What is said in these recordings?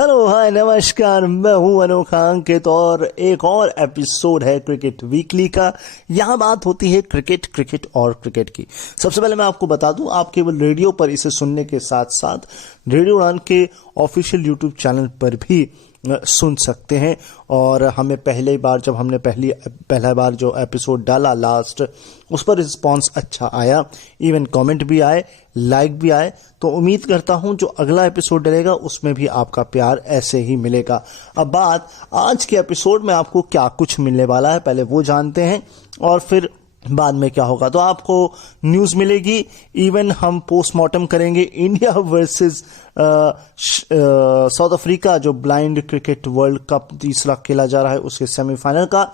Hello hi नमस्कार, मैं हूं अनोखा अंकित और एक और एपिसोड है क्रिकेट वीकली का। यहाँ बात होती है क्रिकेट और क्रिकेट की। सबसे पहले मैं आपको बता दूं, आप केवल रेडियो पर इसे सुनने के साथ साथ रेडियो उड़ान के ऑफिशियल यूट्यूब चैनल पर भी सुन सकते हैं। और हमें पहले बार जब हमने पहला बार जो एपिसोड डाला लास्ट, उस पर रिस्पॉन्स अच्छा आया, इवन कमेंट भी आए, लाइक भी आए। तो उम्मीद करता हूं जो अगला एपिसोड डलेगा उसमें भी आपका प्यार ऐसे ही मिलेगा। अब बात आज के एपिसोड में आपको क्या कुछ मिलने वाला है पहले वो जानते हैं और फिर बाद में क्या होगा। तो आपको न्यूज़ मिलेगी, इवन हम पोस्टमार्टम करेंगे इंडिया वर्सेस साउथ अफ्रीका, जो ब्लाइंड क्रिकेट वर्ल्ड कप तीसरा खेला जा रहा है उसके सेमीफाइनल का।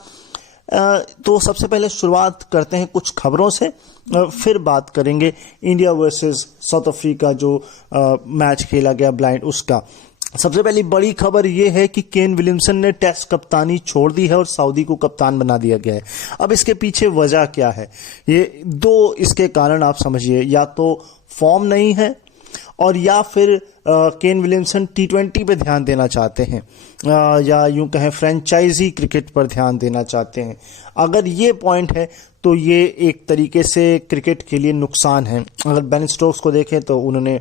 तो सबसे पहले शुरुआत करते हैं कुछ खबरों से, फिर बात करेंगे इंडिया वर्सेस साउथ अफ्रीका जो मैच खेला गया ब्लाइंड उसका। सबसे पहली बड़ी खबर यह है कि केन विलियमसन ने टेस्ट कप्तानी छोड़ दी है और सऊदी को कप्तान बना दिया गया है। अब इसके पीछे वजह क्या है, ये दो इसके कारण आप समझिए। या तो फॉर्म नहीं है और या फिर केन विलियमसन T20 पे ध्यान देना चाहते हैं, या यूं कहें फ्रेंचाइजी क्रिकेट पर ध्यान देना चाहते हैं। अगर ये पॉइंट है तो ये एक तरीके से क्रिकेट के लिए नुकसान है। अगर बेन स्टोक्स को देखें तो उन्होंने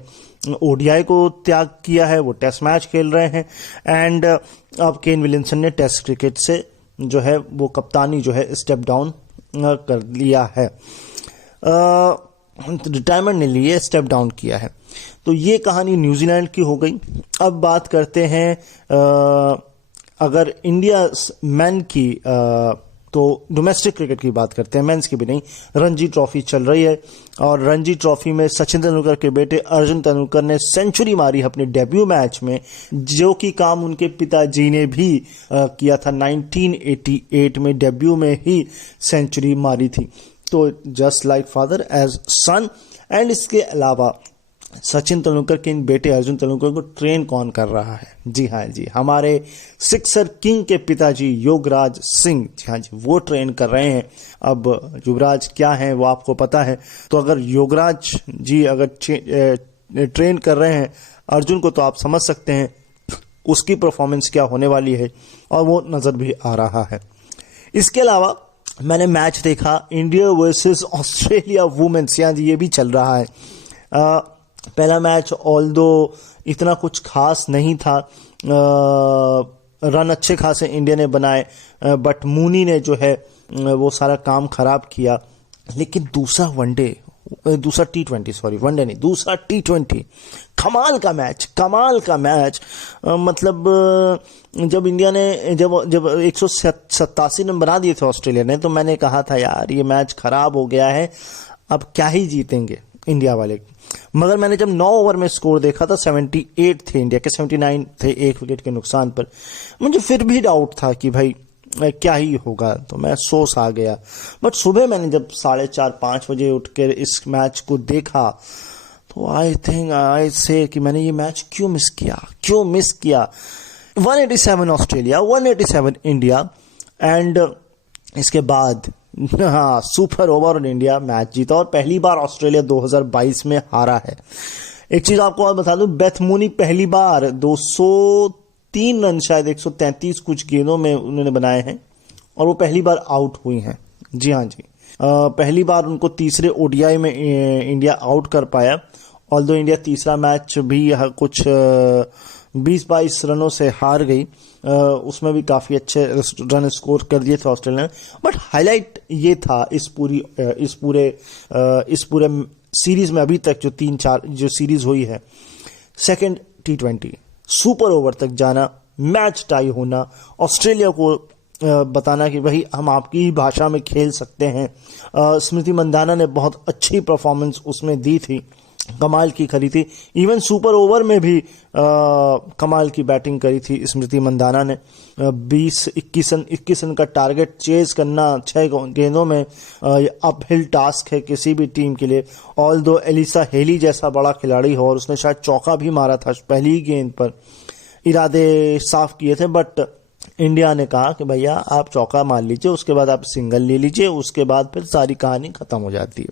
ODI को त्याग किया है, वो टेस्ट मैच खेल रहे हैं। एंड अब केन विलियमसन ने टेस्ट क्रिकेट से जो है वो कप्तानी जो है स्टेप डाउन कर लिया है, रिटायरमेंट नहीं ली है, स्टेप डाउन किया है। तो ये कहानी न्यूजीलैंड की हो गई। अब बात करते हैं अगर इंडिया मैन की, तो डोमेस्टिक क्रिकेट की बात करते हैं, मेंस की भी नहीं। रणजी ट्रॉफी चल रही है और रणजी ट्रॉफी में सचिन तेंदुलकर के बेटे अर्जुन तेंदुलकर ने सेंचुरी मारी अपने डेब्यू मैच में, जो कि काम उनके पिताजी ने भी किया था। 1988 में डेब्यू में ही सेंचुरी मारी थी। तो just like father as son. And इसके अलावा सचिन तेंदुलकर के इन बेटे अर्जुन तेंदुलकर को ट्रेन कौन कर रहा है? जी हाँ जी, हमारे सिक्सर किंग के पिताजी योगराज सिंह, जी हाँ जी, वो ट्रेन कर रहे हैं। अब युवराज क्या है वो आपको पता है। तो अगर योगराज जी अगर ट्रेन कर रहे हैं अर्जुन को, तो आप समझ सकते हैं उसकी परफॉर्मेंस क्या होने वाली है, और वो नजर भी आ रहा है। इसके अलावा मैंने मैच देखा इंडिया वर्सेस ऑस्ट्रेलिया वुमेन्स, यहाँ जी ये भी चल रहा है। पहला मैच ऑल्दो इतना कुछ खास नहीं था, रन अच्छे खासे इंडिया ने बनाए, बट मूनी ने जो है वो सारा काम खराब किया। लेकिन दूसरा T20 कमाल का मैच। मतलब जब इंडिया ने जब 187 रन बना दिए थे ऑस्ट्रेलिया ने, तो मैंने कहा था यार ये मैच खराब हो गया है, अब क्या ही जीतेंगे इंडिया वाले। मगर मैंने जब 9 ओवर में स्कोर देखा था 78 थे इंडिया के, 79 थे एक विकेट के नुकसान पर, मुझे फिर भी डाउट था कि भाई क्या ही होगा, तो मैं सोच आ गया। बट सुबह मैंने जब 4:30-5 बजे उठकर इस मैच को देखा, तो आई से कि मैंने ये मैच क्यों मिस किया। 187 ऑस्ट्रेलिया, 187 इंडिया। एंड इसके बाद हाँ, सुपर ओवर और इंडिया मैच जीता, और पहली बार ऑस्ट्रेलिया 2022 में हारा है। एक चीज आपको और बता दूं, बेथ मूनी पहली बार 203 रन शायद 133 कुछ गेंदों में उन्होंने बनाए हैं, और वो पहली बार आउट हुई हैं। जी हाँ जी, पहली बार उनको तीसरे ODI में इंडिया आउट कर पाया। ऑल्दो इंडिया तीसरा मैच भी कुछ 20-22 रनों से हार गई, उसमें भी काफी अच्छे रन स्कोर कर दिए थे ऑस्ट्रेलिया ने। बट हाईलाइट ये था इस पूरे सीरीज में अभी तक जो 3-4 जो सीरीज हुई है, सेकंड T20 सुपर ओवर तक जाना, मैच टाई होना, ऑस्ट्रेलिया को बताना कि भाई हम आपकी ही भाषा में खेल सकते हैं। स्मृति मंदाना ने बहुत अच्छी परफॉर्मेंस उसमें दी थी, कमाल की करी थी। इवन सुपर ओवर में भी कमाल की बैटिंग करी थी स्मृति मंदाना ने। 21 रन का टारगेट चेज करना 6 गेंदों में अपहिल टास्क है किसी भी टीम के लिए। ऑल्दो एलिसा हेली जैसा बड़ा खिलाड़ी हो, और उसने शायद चौका भी मारा था पहली ही गेंद पर, इरादे साफ किए थे, बट इंडिया ने कहा कि भैया आप चौका मार लीजिए, उसके बाद आप सिंगल ले लीजिए, उसके बाद फिर सारी कहानी खत्म हो जाती है।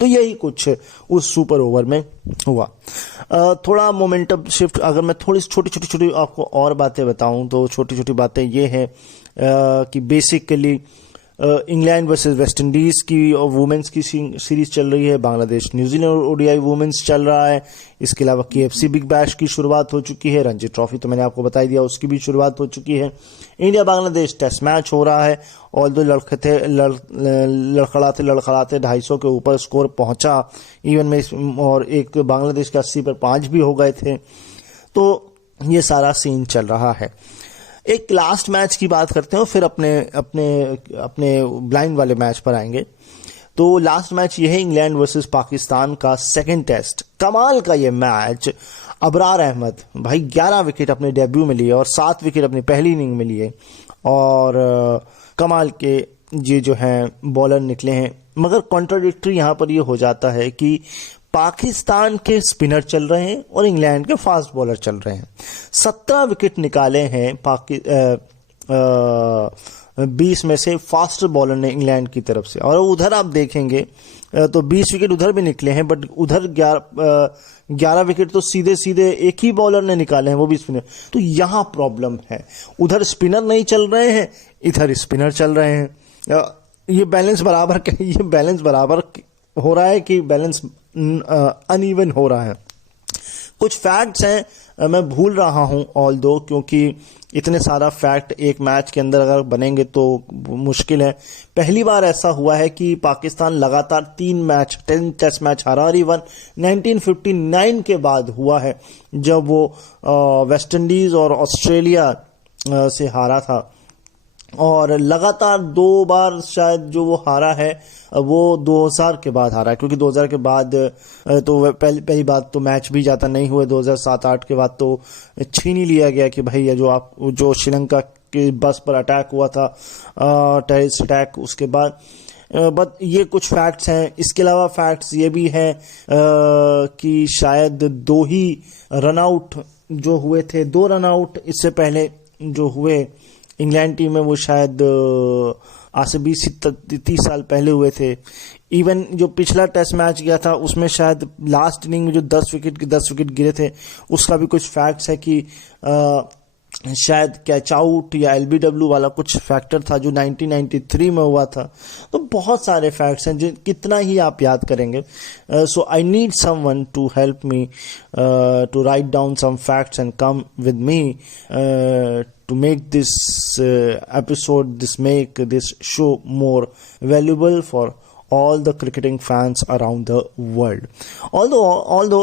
तो यही कुछ उस सुपर ओवर में हुआ। थोड़ा मोमेंटम शिफ्ट, अगर मैं थोड़ी छोटी आपको और बातें बताऊं तो छोटी छोटी बातें ये हैं कि basically England versus West Indies की और वुमेन्स की सीरीज चल रही है, बांग्लादेश न्यूजीलैंड ओडीआई वुमेन्स चल रहा है, इसके अलावा केएफसी बिग बैश की शुरुआत हो चुकी है, रणजी ट्रॉफी तो मैंने आपको बता ही दिया उसकी भी शुरुआत हो चुकी है, इंडिया बांग्लादेश टेस्ट मैच हो रहा है, और दो लड़खड़ाते 250 के ऊपर स्कोर पहुंचा इवन में, और एक बांग्लादेश के 80 पर 5 भी हो गए थे। तो ये सारा सीन चल रहा है। एक लास्ट मैच की बात करते हैं, फिर अपने अपने अपने ब्लाइंड वाले मैच पर आएंगे। तो लास्ट मैच ये है इंग्लैंड वर्सेस पाकिस्तान का सेकंड टेस्ट। कमाल का ये मैच, अबरार अहमद भाई 11 विकेट अपने डेब्यू में लिए और 7 विकेट अपनी पहली इनिंग में लिए, और कमाल के ये जो हैं बॉलर निकले हैं। मगर कॉन्ट्राडिक्टरी यहाँ पर ये हो जाता है कि पाकिस्तान के स्पिनर चल रहे हैं और इंग्लैंड के फास्ट बॉलर चल रहे हैं। 17 विकेट निकाले हैं 20 में से फास्ट बॉलर ने इंग्लैंड की तरफ से, और उधर आप देखेंगे तो 20 विकेट उधर भी निकले हैं, बट उधर 11 विकेट तो सीधे सीधे एक ही बॉलर ने निकाले हैं, वो भी स्पिनर। तो यहां प्रॉब्लम है, उधर स्पिनर नहीं चल रहे हैं, इधर स्पिनर चल रहे हैं। ये बैलेंस बराबर हो रहा है कि बैलेंस अनइवन हो रहा है। कुछ फैक्ट्स हैं मैं भूल रहा हूं ऑल दो, क्योंकि इतने सारा फैक्ट एक मैच के अंदर अगर बनेंगे तो मुश्किल है। पहली बार ऐसा हुआ है कि पाकिस्तान लगातार 10 टेस्ट मैच हारा, और इवन 1959 के बाद हुआ है जब वो वेस्ट इंडीज और ऑस्ट्रेलिया से हारा था, और लगातार 2 बार शायद जो वो हारा है वो 2000 के बाद हारा है, क्योंकि 2000 के बाद तो पहली बात तो मैच भी ज़्यादा नहीं हुए। 2007-8 के बाद तो छीन ही लिया गया कि भाई जो श्रीलंका के बस पर अटैक हुआ था, टेररिस्ट अटैक, उसके बाद बट ये कुछ फैक्ट्स हैं। इसके अलावा फैक्ट्स ये भी हैं कि शायद 2 ही रनआउट जो हुए थे, 2 रनआउट इससे पहले जो हुए इंग्लैंड टीम में, वो शायद आज से 20-30 साल पहले हुए थे। इवन जो पिछला टेस्ट मैच गया था उसमें शायद लास्ट इनिंग में जो 10 विकेट गिरे थे, उसका भी कुछ फैक्ट्स है कि शायद कैच आउट या एलबीडब्ल्यू वाला कुछ फैक्टर था जो 1993 में हुआ था। तो बहुत सारे फैक्ट्स हैं, जो कितना ही आप याद करेंगे। So I need someone to help me to write down some facts and come with me to make this make this show more valuable for all the cricketing fans around the world. Although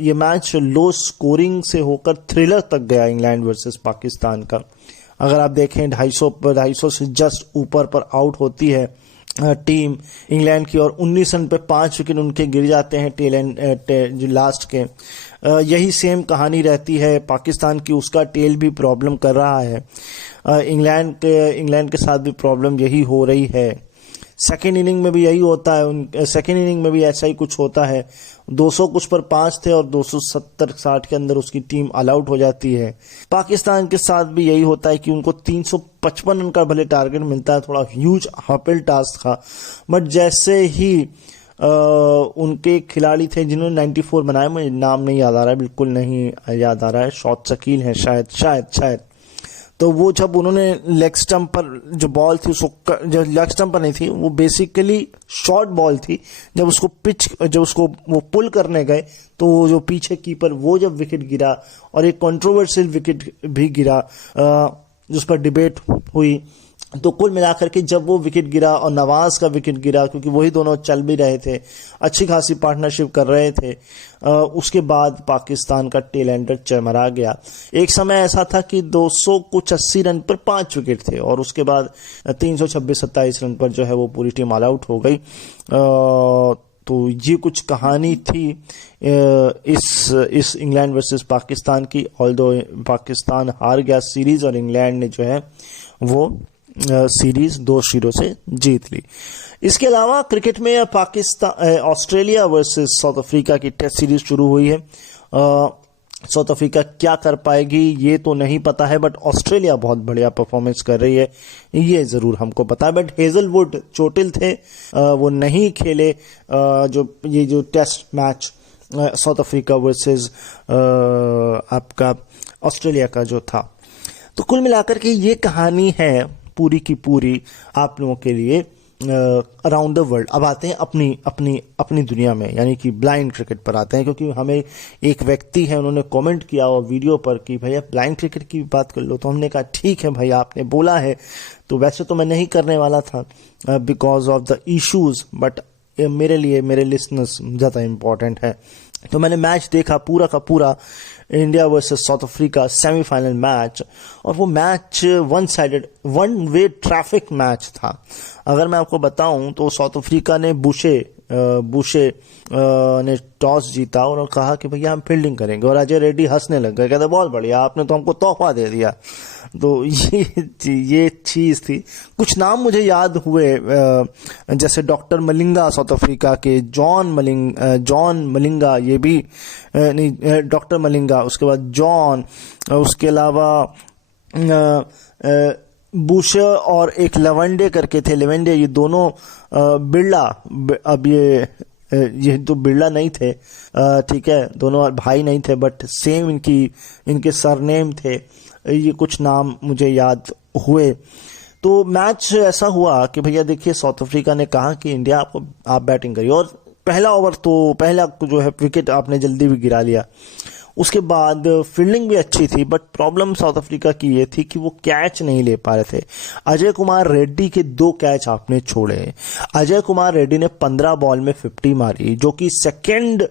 ये match low scoring से होकर thriller तक गया England versus Pakistan का। अगर आप देखें 250 से जस्ट ऊपर पर आउट होती है टीम इंग्लैंड की, और 19 रन पे 5 विकेट उनके गिर जाते हैं टेल एंड जो लास्ट के। यही सेम कहानी रहती है पाकिस्तान की, उसका टेल भी प्रॉब्लम कर रहा है। इंग्लैंड के साथ भी प्रॉब्लम यही हो रही है। सेकेंड इनिंग में भी यही होता है, सेकेंड इनिंग में भी ऐसा ही कुछ होता है। 200 कुछ पर 5 थे और 270-60 के अंदर उसकी टीम ऑल आउट हो जाती है। पाकिस्तान के साथ भी यही होता है कि उनको 355 रन का भले टारगेट मिलता है, थोड़ा ह्यूज हपेल टास्क था, बट जैसे ही उनके खिलाड़ी थे जिन्होंने 94 बनाए, मुझे नाम नहीं याद आ रहा है, बिल्कुल नहीं याद आ रहा है, शॉट शकील है शायद। तो वो जब उन्होंने लेग स्टंप पर जो बॉल थी उसको, जो लेग स्टंप पर नहीं थी, वो बेसिकली शॉर्ट बॉल थी, जब उसको वो पुल करने गए तो वो जो पीछे कीपर, वो जब विकेट गिरा, और एक कंट्रोवर्शियल विकेट भी गिरा जिस पर डिबेट हुई, तो कुल मिलाकर के जब वो विकेट गिरा और नवाज का विकेट गिरा, क्योंकि वही दोनों चल भी रहे थे, अच्छी खासी पार्टनरशिप कर रहे थे, उसके बाद पाकिस्तान का टेल एंडर चरमरा गया। एक समय ऐसा था कि 280 रन पर 5 विकेट थे, और उसके बाद 326-27 रन पर जो है वो पूरी टीम ऑल आउट हो गई। तो ये कुछ कहानी थी इस इंग्लैंड वर्सेस पाकिस्तान की। ऑल्दो पाकिस्तान हार गया सीरीज, और इंग्लैंड ने जो है वो सीरीज 2-0 से जीत ली। इसके अलावा क्रिकेट में ऑस्ट्रेलिया वर्सेस साउथ अफ्रीका की टेस्ट सीरीज शुरू हुई है। साउथ अफ्रीका क्या कर पाएगी ये तो नहीं पता है, बट ऑस्ट्रेलिया बहुत बढ़िया परफॉर्मेंस कर रही है ये जरूर हमको पता है। बट हेजलवुड चोटिल थे, वो नहीं खेले जो test match South Africa versus आपका ऑस्ट्रेलिया का जो था। तो कुल मिलाकर के ये कहानी है पूरी की पूरी आप लोगों के लिए अराउंड द वर्ल्ड। अब आते हैं अपनी अपनी अपनी दुनिया में, यानी कि ब्लाइंड क्रिकेट पर आते हैं, क्योंकि हमें एक व्यक्ति है उन्होंने कमेंट किया हुआ वीडियो पर कि भैया ब्लाइंड क्रिकेट की बात कर लो। तो हमने कहा ठीक है भैया, आपने बोला है तो वैसे तो मैं नहीं करने वाला था because of the issues, but मेरे लिए मेरे लिसनर्स ज़्यादा इम्पोर्टेंट है। तो मैंने मैच देखा पूरा का पूरा, India versus south Africa semifinal match, और वो match one sided one way traffic match था। अगर मैं आपको बताऊं तो साउथ अफ्रीका ने बुशे ने टॉस जीता और कहा कि भैया हम फील्डिंग करेंगे, और अजय रेड्डी हंसने लग गए, कहते बहुत बढ़िया, आपने तो हमको तोहफा दे दिया। तो ये चीज़ थी। कुछ नाम मुझे याद हुए, जैसे डॉक्टर मलिंगा साउथ अफ्रीका के, जॉन मलिंगा, ये भी नहीं, डॉक्टर मलिंगा, उसके बाद जॉन, उसके अलावा बुश और एक लेवेंडे करके थे, लेवेंडे, ये दोनों बिरला, अब ये तो बिरला नहीं थे, ठीक है, दोनों भाई नहीं थे, बट सेम इनके सरनेम थे। ये कुछ नाम मुझे याद हुए। तो मैच ऐसा हुआ कि भैया देखिए, साउथ अफ्रीका ने कहा कि इंडिया आप बैटिंग करिए, और पहला जो है विकेट आपने जल्दी भी गिरा लिया। उसके बाद फील्डिंग भी अच्छी थी, बट प्रॉब्लम साउथ अफ्रीका की ये थी कि वो कैच नहीं ले पा रहे थे। अजय कुमार रेड्डी के 2 कैच आपने छोड़े। अजय कुमार रेड्डी ने 15 बॉल में 50 मारी, जो कि सेकंड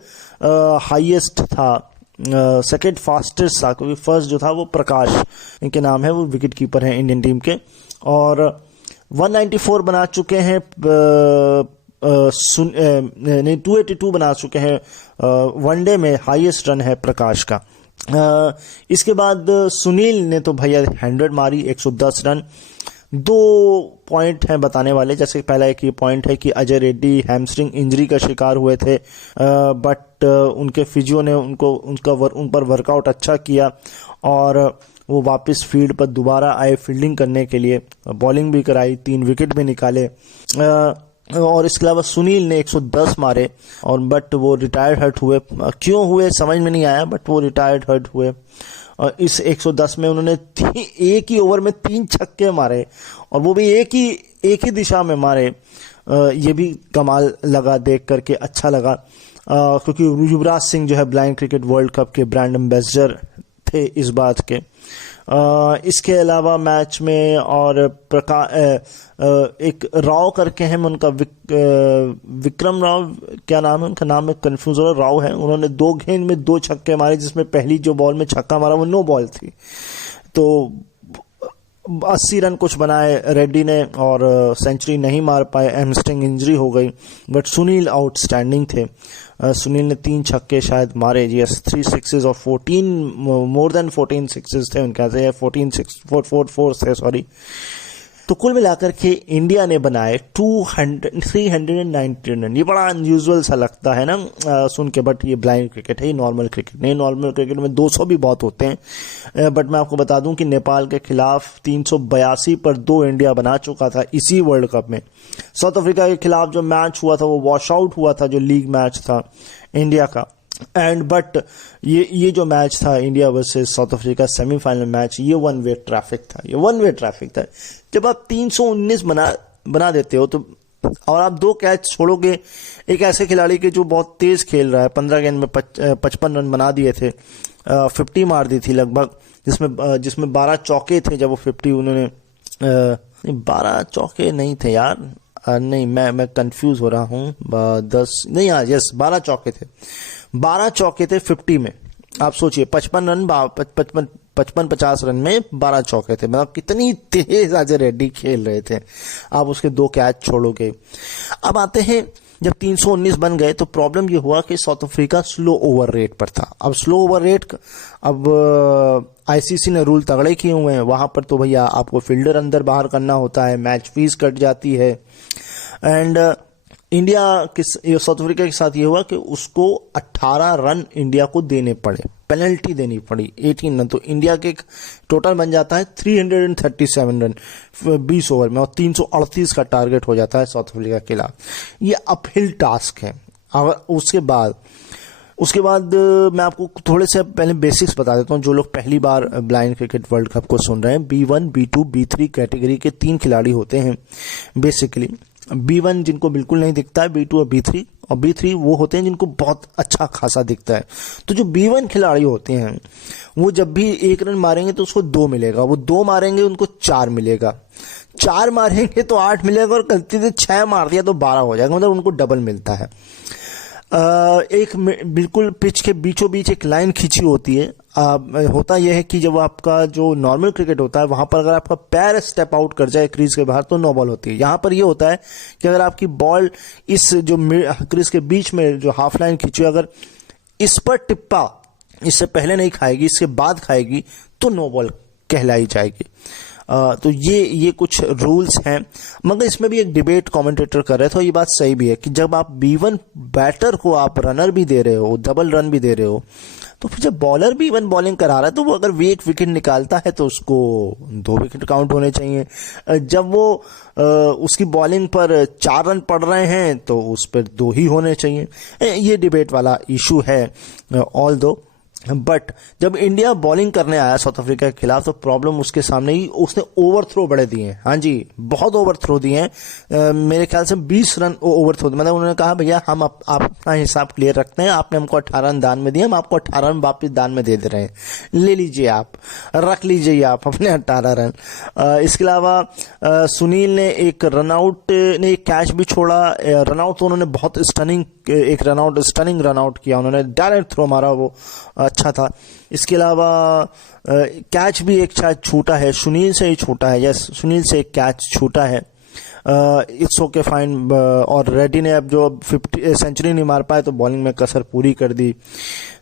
हाईएस्ट था, सेकंड फास्टेस्ट था, क्योंकि फर्स्ट जो था वो प्रकाश इनके नाम है, वो विकेट कीपर हैं इंडियन टीम के, और 194 बना चुके हैं, 282 बना चुके हैं। वनडे में हाईएस्ट रन है प्रकाश का। इसके बाद सुनील ने तो भैया 100 मारी, 110 रन। 2 पॉइंट हैं बताने वाले। जैसे पहला एक ये पॉइंट है कि अजय रेड्डी हैमस्ट्रिंग इंजरी का शिकार हुए थे, बट उनके फिजियो ने उन पर वर्कआउट अच्छा किया, और वो वापस फील्ड पर दोबारा आए फील्डिंग करने के लिए, बॉलिंग भी कराई, 3 विकेट भी निकाले। और इसके अलावा सुनील ने 110 मारे, और बट वो रिटायर्ड हर्ट हुए। क्यों हुए समझ में नहीं आया, बट वो रिटायर्ड हर्ट हुए। और इस 110 में उन्होंने एक ही ओवर में 3 छक्के मारे, और वो भी एक ही दिशा में मारे। ये भी कमाल लगा, देख करके अच्छा लगा, क्योंकि युवराज सिंह जो है ब्लाइंड क्रिकेट वर्ल्ड कप के ब्रांड एम्बेसडर थे इस बात के। इसके अलावा मैच में और एक राव करके हैं उनका, विक्रम राव क्या नाम है उनका, नाम में कंफ्यूज हो रहा, राव है। उन्होंने 2 गेंद में 2 छक्के मारे, जिसमें पहली जो बॉल में छक्का मारा वो नो बॉल थी। तो 80 रन कुछ बनाए रेड्डी ने, और सेंचुरी नहीं मार पाए, हैमस्ट्रिंग इंजरी हो गई। बट सुनील आउटस्टैंडिंग थे। सुनील ने 3 छक्के शायद मारे, यस, 3 सिक्सेस और 14 मोर देन 14 सिक्सेस थे उनके, 4 थे, सॉरी। तो कुल मिलाकर के इंडिया ने बनाए 390 रन। ये बड़ा अनयूजुअल सा लगता है ना सुन के, बट ये ब्लाइंड क्रिकेट है, ये नॉर्मल क्रिकेट नहीं। नॉर्मल क्रिकेट में 200 भी बहुत होते हैं, बट मैं आपको बता दूं कि नेपाल के खिलाफ 382 पर 2 इंडिया बना चुका था इसी वर्ल्ड कप में। साउथ अफ्रीका के खिलाफ जो मैच हुआ था वो वॉश आउट हुआ था, जो लीग मैच था इंडिया का। एंड बट ये जो मैच था India versus south Africa semifinal match, ये वन वे ट्रैफिक था। जब आप 319 बना देते हो तो, और आप 2 कैच छोड़ोगे एक ऐसे खिलाड़ी के जो बहुत तेज खेल रहा है, 15 गेंद में 55 रन बना दिए थे, 50 मार दी थी लगभग, जिसमें 12 चौके थे। जब वो 50 उन्होंने 12 चौके नहीं थे यार, नहीं मैं कंफ्यूज हो रहा हूँ, 10 नहीं, हाँ यस 12 चौके थे, 12 चौके थे 50 में। आप सोचिए 55-50 रन में 12 चौके थे, मतलब कितनी तेज अजय रेड्डी खेल रहे थे। आप उसके 2 कैच छोड़ोगे। अब आते हैं, जब 319 बन गए तो प्रॉब्लम ये हुआ कि south Africa slow over rate पर था। अब स्लो ओवर रेट, अब आईसीसी ने रूल तगड़े किए हुए हैं वहां पर, तो भैया आपको फील्डर अंदर बाहर करना होता है, मैच फीस कट जाती है। एंड इंडिया के साउथ अफ्रीका के साथ ये हुआ कि उसको 18 रन इंडिया को देने पड़े, पेनल्टी देनी पड़ी 18 रन। तो इंडिया के टोटल बन जाता है 337 रन 20 ओवर में, और 338 का टारगेट हो जाता है साउथ अफ्रीका के खिलाफ। ये अपहिल टास्क है। और उसके बाद मैं आपको थोड़े से पहले बेसिक्स बता देता हूँ। जो लोग पहली बार ब्लाइंड क्रिकेट वर्ल्ड कप को सुन रहे हैं, B1, B2, B3 कैटेगरी के 3 खिलाड़ी होते हैं बेसिकली। B1 जिनको बिल्कुल नहीं दिखता है, B2 और B3, और B3 वो होते हैं जिनको बहुत अच्छा खासा दिखता है। तो जो B1 खिलाड़ी होते हैं वो जब भी 1 रन मारेंगे तो उसको 2 मिलेगा, वो 2 मारेंगे उनको 4 मिलेगा, 4 मारेंगे तो 8 मिलेगा, और गलती से 6 मार दिया तो 12 हो जाएगा, मतलब उनको डबल मिलता है। एक बिल्कुल पिच के बीचों बीच एक लाइन खींची होती है। होता यह है कि जब आपका जो नॉर्मल क्रिकेट होता है वहां पर अगर आपका पैर स्टेप आउट कर जाए क्रीज के बाहर तो नो बॉल होती है। यहां पर यह होता है कि अगर आपकी बॉल इस जो क्रीज के बीच में जो हाफ लाइन खींची, अगर इस पर टिप्पा इससे पहले नहीं खाएगी, इसके बाद खाएगी, तो नो बॉल कहलाई जाएगी। तो ये कुछ रूल्स हैं। मगर इसमें भी एक डिबेट कमेंटेटर कर रहे थे, और ये बात सही भी है कि जब आप B1 बैटर को आप रनर भी दे रहे हो, डबल रन भी दे रहे हो, तो फिर जब बॉलर B1 बॉलिंग करा रहा है तो वो अगर 1 विकेट निकालता है तो उसको 2 विकेट काउंट होने चाहिए। जब वो उसकी बॉलिंग पर 4 रन पड़ रहे हैं तो उस पर 2 ही होने चाहिए। ये डिबेट वाला इशू है। ऑल दो बट जब इंडिया बॉलिंग करने आया साउथ अफ्रीका के खिलाफ तो प्रॉब्लम उसके सामने ही, उसने ओवरथ्रो बड़े दिए हैं। हाँ जी, बहुत ओवरथ्रो दिए हैं। मेरे ख्याल से 20 रन ओवरथ्रो, मतलब उन्होंने कहा भैया हम आप अपना हिसाब क्लियर रखते हैं, आपने हमको 18 रन दान में दिए, हम आपको 18 रन वापिस दान में दे रहे हैं, ले लीजिए, आप रख लीजिए आप अपने 18 रन। इसके अलावा सुनील ने एक रनआउट ने एक कैच भी छोड़ा। रनआउट तो उन्होंने बहुत स्टनिंग रनआउट किया, उन्होंने डायरेक्ट थ्रो मारा, वो अच्छा था। इसके अलावा कैच भी एक शायद छूटा है, सुनील से ही छूटा है, यस सुनील से एक कैच छूटा है। It's okay fine. और रेड्डी ने अब जो 50 सेंचुरी नहीं मार पाए तो बॉलिंग में कसर पूरी कर दी।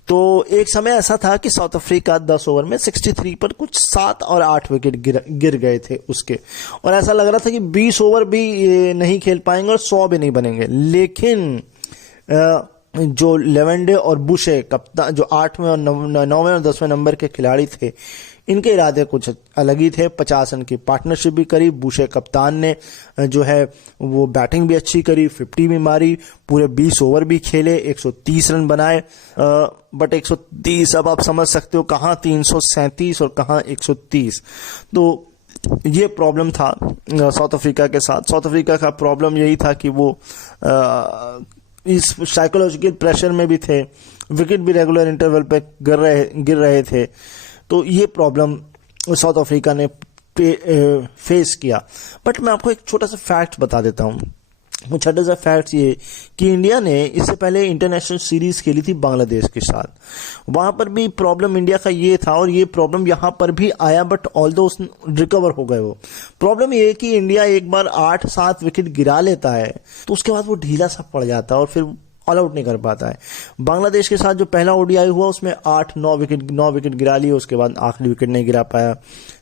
तो एक समय ऐसा था कि साउथ अफ्रीका 10 ओवर में 63 पर कुछ 7 और 8 विकेट गिर गए थे उसके, और ऐसा लग रहा था कि 20 ओवर भी नहीं खेल पाएंगे और 100 भी नहीं बनेंगे। लेकिन जो लेवेंडे और बुशे कप्तान, जो 8वें और 9वें और 10वें नंबर के खिलाड़ी थे, इनके इरादे कुछ अलग ही थे। 50 रन की पार्टनरशिप भी करी। बुशे कप्तान ने जो है वो बैटिंग भी अच्छी करी, 50 भी मारी, पूरे 20 ओवर भी खेले, 130 रन बनाए। बट 130, अब आप समझ सकते हो कहाँ 337 और कहाँ 130। तो ये प्रॉब्लम था साउथ अफ्रीका के साथ। साउथ अफ्रीका का प्रॉब्लम यही था कि वो इस साइकोलॉजिकल प्रेशर में भी थे, विकेट भी रेगुलर इंटरवल पे गिर रहे थे। तो ये प्रॉब्लम साउथ अफ्रीका ने फेस किया। बट मैं आपको एक छोटा सा फैक्ट बता देता हूँ। वो छोटा सा फैक्ट ये कि इंडिया ने इससे पहले इंटरनेशनल सीरीज खेली थी बांग्लादेश के साथ। वहां पर भी प्रॉब्लम इंडिया का ये था, और ये प्रॉब्लम यहां पर भी आया, बट ऑल्दो रिकवर हो गए। वो प्रॉब्लम ये है कि इंडिया एक बार 8-7 विकेट गिरा लेता है तो उसके बाद वो ढीला सा पड़ जाता है और फिर ऑल आउट नहीं कर पाता है। बांग्लादेश के साथ जो पहला ओडीआई हुआ उसमें 8-9 विकेट गिरा लिए, उसके बाद आखिरी विकेट नहीं गिरा पाया।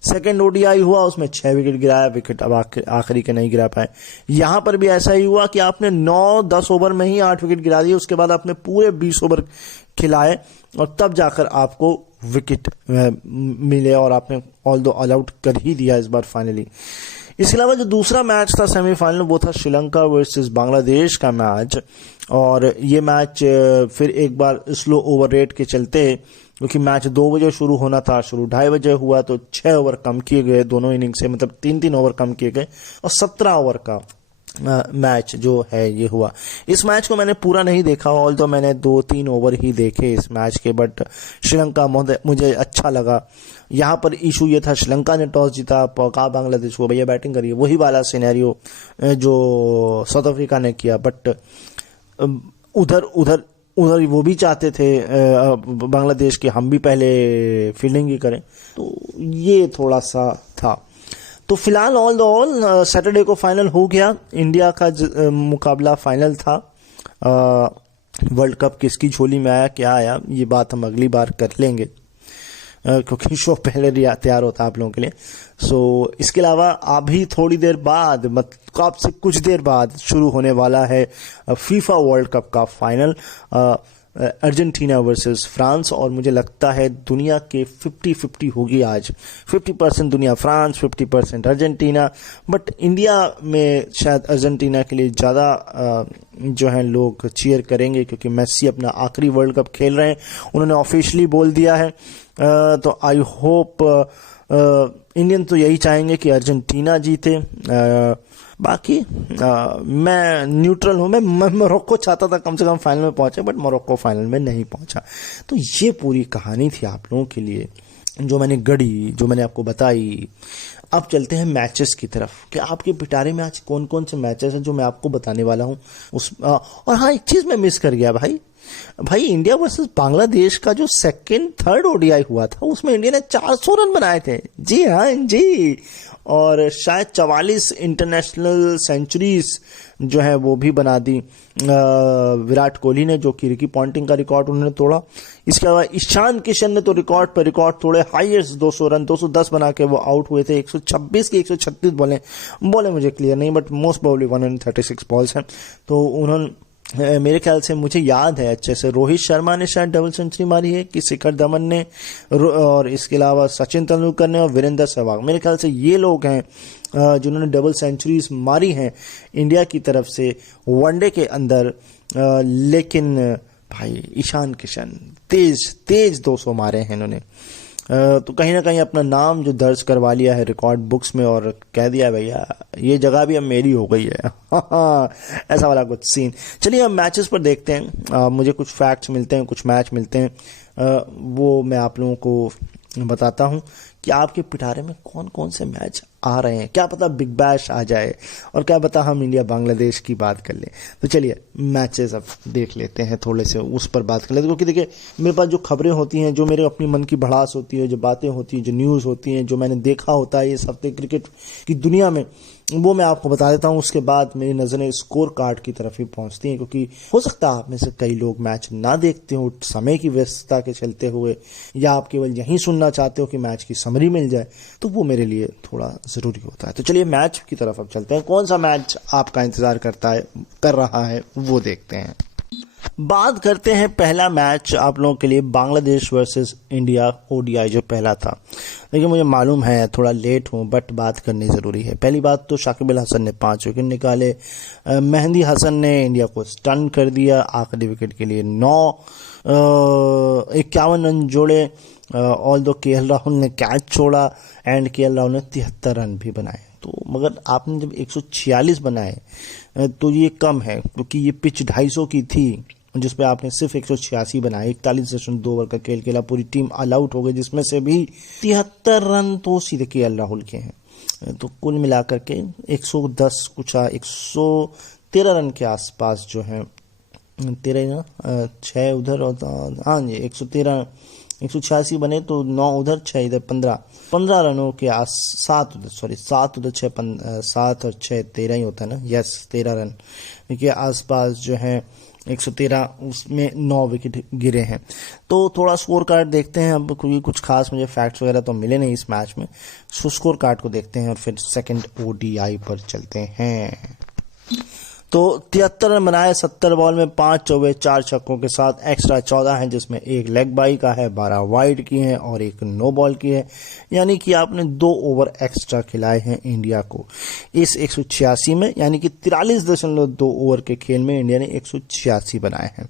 सेकंड ओडीआई हुआ उसमें 6 विकेट गिराया, विकेट अब आखिरी के नहीं गिरा पाए। यहां पर भी ऐसा ही हुआ कि आपने 9-10 ओवर में ही 8 विकेट गिरा दिए, उसके बाद आपने पूरे 20 ओवर खिलाए और तब जाकर आपको विकेट मिले और आपने ऑल आउट कर ही दिया इस बार फाइनली। इसके अलावा जो दूसरा मैच था सेमीफाइनल, वो था श्रीलंका वर्सेस बांग्लादेश का मैच। और ये मैच फिर एक बार स्लो ओवर रेट के चलते, क्योंकि मैच 2 बजे शुरू होना था, शुरू 2:30 बजे हुआ, तो 6 ओवर कम किए गए दोनों इनिंग से, मतलब 3-3 ओवर कम किए गए और 17 ओवर का मैच जो है ये हुआ। इस मैच को मैंने पूरा नहीं देखा, ऑल्दो मैंने 2-3 ओवर ही देखे इस मैच के, बट श्रीलंका मुझे अच्छा लगा। यहाँ पर इशू ये था, श्रीलंका ने टॉस जीता, कहा बांग्लादेश को भैया बैटिंग करिए, वही वाला सिनेरियो जो साउथ अफ्रीका ने किया। बट उधर वो भी चाहते थे बांग्लादेश के हम भी पहले फील्डिंग ही करें, तो ये थोड़ा सा था। तो फिलहाल ऑल सैटरडे को फाइनल हो गया। इंडिया का मुकाबला फाइनल था। वर्ल्ड कप किसकी झोली में आया, क्या आया, ये बात हम अगली बार कर लेंगे। क्योंकि शो पहले तैयार होता है आप लोगों के लिए। सो इसके अलावा अभी थोड़ी देर बाद, मतलब अब से कुछ देर बाद शुरू होने वाला है फीफा वर्ल्ड कप का फाइनल, अर्जेंटीना वर्सेस फ्रांस। और मुझे लगता है दुनिया के 50-50 होगी आज, 50% दुनिया फ्रांस, 50% अर्जेंटीना। बट इंडिया में शायद अर्जेंटीना के लिए ज़्यादा जो है लोग चीयर करेंगे, क्योंकि मेसी अपना आखिरी वर्ल्ड कप खेल रहे हैं, उन्होंने ऑफिशियली बोल दिया है। तो आई होप इंडियन तो यही चाहेंगे कि अर्जेंटीना जीते। बाकी मैं न्यूट्रल हूँ। मैं मोरक्को चाहता था कम से कम फाइनल में पहुंचे, बट मोरक्को फाइनल में नहीं पहुंचा। तो ये पूरी कहानी थी आप लोगों के लिए, जो मैंने गढ़ी, जो मैंने आपको बताई। अब चलते हैं मैचेस की तरफ कि आपके पिटारे में आज कौन कौन से मैचेस हैं जो मैं आपको बताने वाला हूँ। और हाँ, एक चीज़ मैं मिस कर गया भाई इंडिया वर्सेस बांग्लादेश का जो थर्ड ओडीआई हुआ था, उसमें इंडिया ने 400 रन बनाए थे। जी हाँ जी। और शायद 44 इंटरनेशनल सेंचुरीज जो है वो भी बना दी विराट कोहली ने, जो कि रिकी पॉन्टिंग का रिकॉर्ड उन्होंने तोड़ा। इसके अलावा ईशान किशन ने तो रिकॉर्ड पर रिकॉर्ड तोड़े, हाईएस्ट 200 रन 210 बना के वो आउट हुए थे। 126 के 136 बॉलें मुझे क्लियर नहीं, बट मोस्ट प्रोबेबली 136 बॉल्स हैं। तो उन्होंने, मेरे ख्याल से, मुझे याद है अच्छे से, रोहित शर्मा ने शायद डबल सेंचुरी मारी है, कि शिखर धवन ने, और इसके अलावा सचिन तेंदुलकर ने और वीरेंद्र सहवाग। मेरे ख्याल से ये लोग हैं जिन्होंने डबल सेंचुरीज मारी हैं इंडिया की तरफ से वनडे के अंदर। लेकिन भाई ईशान किशन तेज 200 मारे हैं इन्होंने। तो कहीं ना कहीं अपना नाम जो दर्ज करवा लिया है रिकॉर्ड बुक्स में, और कह दिया भैया ये जगह भी अब मेरी हो गई है। ऐसा वाला कुछ सीन। चलिए हम मैचेस पर देखते हैं। मुझे कुछ फैक्ट्स मिलते हैं, कुछ मैच मिलते हैं, वो मैं आप लोगों को बताता हूं कि आपके पिटारे में कौन कौन से मैच आ रहे हैं। क्या पता बिग बैश आ जाए, और क्या पता हम इंडिया बांग्लादेश की बात कर लें। तो चलिए मैचेस अब देख लेते हैं, थोड़े से उस पर बात कर लेते हैं। क्योंकि देखिए, मेरे पास जो खबरें होती हैं, जो मेरे अपनी मन की भड़ास होती है, जो बातें होती हैं, जो न्यूज़ होती हैं, जो मैंने देखा होता है इस हफ्ते क्रिकेट की दुनिया में, वो मैं आपको बता देता हूँ। उसके बाद मेरी नज़रें स्कोर कार्ड की तरफ ही पहुंचती हैं, क्योंकि हो सकता है आप में से कई लोग मैच ना देखते हो समय की व्यस्तता के चलते हुए, या आप केवल यही सुनना चाहते हो कि मैच की समरी मिल जाए, तो वो मेरे लिए थोड़ा ज़रूरी होता है। तो चलिए मैच की तरफ अब चलते हैं। कौन सा मैच आपका इंतज़ार कर रहा है वो देखते हैं। बात करते हैं पहला मैच आप लोगों के लिए, बांग्लादेश वर्सेस इंडिया ओडीआई जो पहला था। लेकिन मुझे मालूम है थोड़ा लेट हूँ, बट बात करनी ज़रूरी है। पहली बात तो शाकिब अल हसन ने 5 विकेट निकाले। मेहंदी हसन ने इंडिया को स्टन कर दिया। आखिरी विकेट के लिए 51 रन जोड़े। ऑल दो के एल राहुल ने कैच छोड़ा, एंड के एल राहुल ने 73 रन भी बनाए। तो मगर आपने जब 146 बनाए तो ये कम है, क्योंकि ये पिच 250 की थी, जिसपे आपने सिर्फ 186 बनाए। 41.2 ओवर का खेल खेला, पूरी टीम ऑल आउट हो गई, जिसमें से भी 73 रन तो सीधे के एल राहुल के हैं। तो कुल मिलाकर के 110 कुछ 113 रन के आसपास जो है, 6 उधर और हाँ जी 186 बने, तो 9 उधर 6 इधर 15 रनों के 7 उधर 7 और 6 13 ही होता है ना, यस 13 रन के आसपास जो है 113, उसमें 9 विकेट गिरे हैं। तो थोड़ा स्कोर कार्ड देखते हैं अब, क्योंकि कुछ खास मुझे फैक्ट्स वगैरह तो मिले नहीं इस मैच में। सो स्कोर कार्ड को देखते हैं और फिर सेकंड ओडीआई पर चलते हैं। तो 73 रन बनाए 70 बॉल में, 5 चौके 4 छक्कों के साथ। एक्स्ट्रा 14 हैं, जिसमें एक लेग बाई का है, 12 वाइड की हैं और एक नो बॉल की है। यानी कि आपने 2 ओवर एक्स्ट्रा खिलाए हैं इंडिया को इस 186 में। यानी कि 43.2 ओवर के खेल में इंडिया ने 186 बनाए हैं।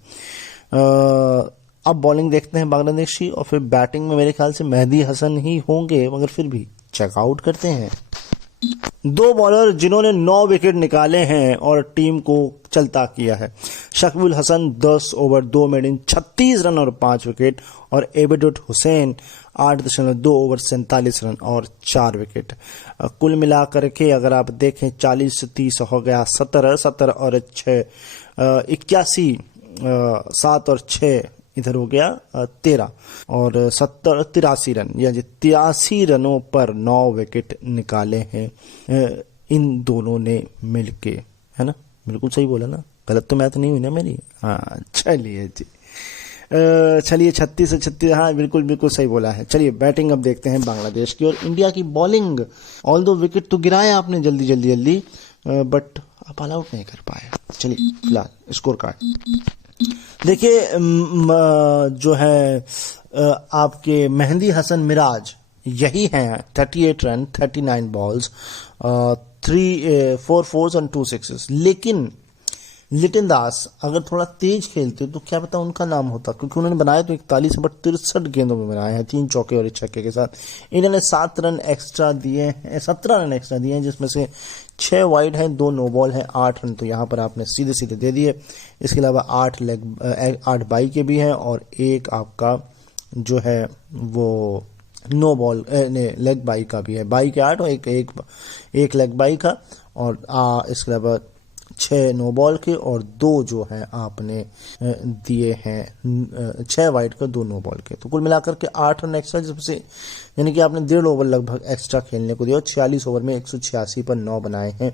अब बॉलिंग देखते हैं बांग्लादेश की, और फिर बैटिंग में मेरे ख्याल से मेहदी हसन ही होंगे, मगर फिर भी चेकआउट करते हैं। 2 बॉलर जिन्होंने 9 विकेट निकाले हैं और टीम को चलता किया है। Shakib Al Hasan 10 over 2 made 36 run और 5 विकेट, और एबेडुट हुसैन 8.2 ओवर 47 रन और 4 विकेट। कुल मिलाकर के अगर आप देखें 40 से 30 हो गया 17 और 6 81, 7 और 6 इधर हो गया 13, और 83 रन, यानी 83 रनों पर 9 विकेट निकाले हैं इन दोनों ने मिलके, है ना। बिल्कुल सही बोला ना, गलत तो मैथ नहीं हुई ना मेरी। हाँ चलिए जी। चलिए 36 से 36, हाँ बिल्कुल बिल्कुल सही बोला है। चलिए बैटिंग अब देखते हैं बांग्लादेश की और इंडिया की बॉलिंग। ऑल दो विकेट तो गिराया आपने जल्दी जल्दी जल्दी, बट आप ऑल आउट नहीं कर पाए। चलिए फिलहाल स्कोर कार्ड देखिए। जो है आपके मेहंदी हसन मिराज यही हैं, 38 रन 39 बॉल्स, 4 फोर्स और 2 सिक्सेस। लेकिन लिटिन दास अगर थोड़ा तेज खेलते तो क्या पता उनका नाम होता, क्योंकि उन्होंने बनाया तो 41 बट 63 गेंदों में बनाए हैं, 3 चौके और 1 छक्के के साथ। इन्होंने 7 रन एक्स्ट्रा दिए हैं, 17 रन एक्स्ट्रा दिए हैं, जिसमें से 6 वाइड हैं, 2 नो बॉल हैं, 8 रन तो यहाँ पर आपने सीधे सीधे दे दिए। इसके अलावा 8 बाई के भी हैं और एक आपका जो है वो नो बॉल लेग बाई का भी है। बाई के 8 और एक लेग बाई का, और इसके अलावा 6 नो बॉल के और 2 जो है आपने दिए हैं 6 वाइड का, 2 नो बॉल के। तो कुल मिलाकर के 8 रन एक्स्ट्रा, जिससे यानी कि आपने 1.5 ओवर लगभग एक्स्ट्रा खेलने को दिया और 46 ओवर में 186 पर 9 बनाए हैं,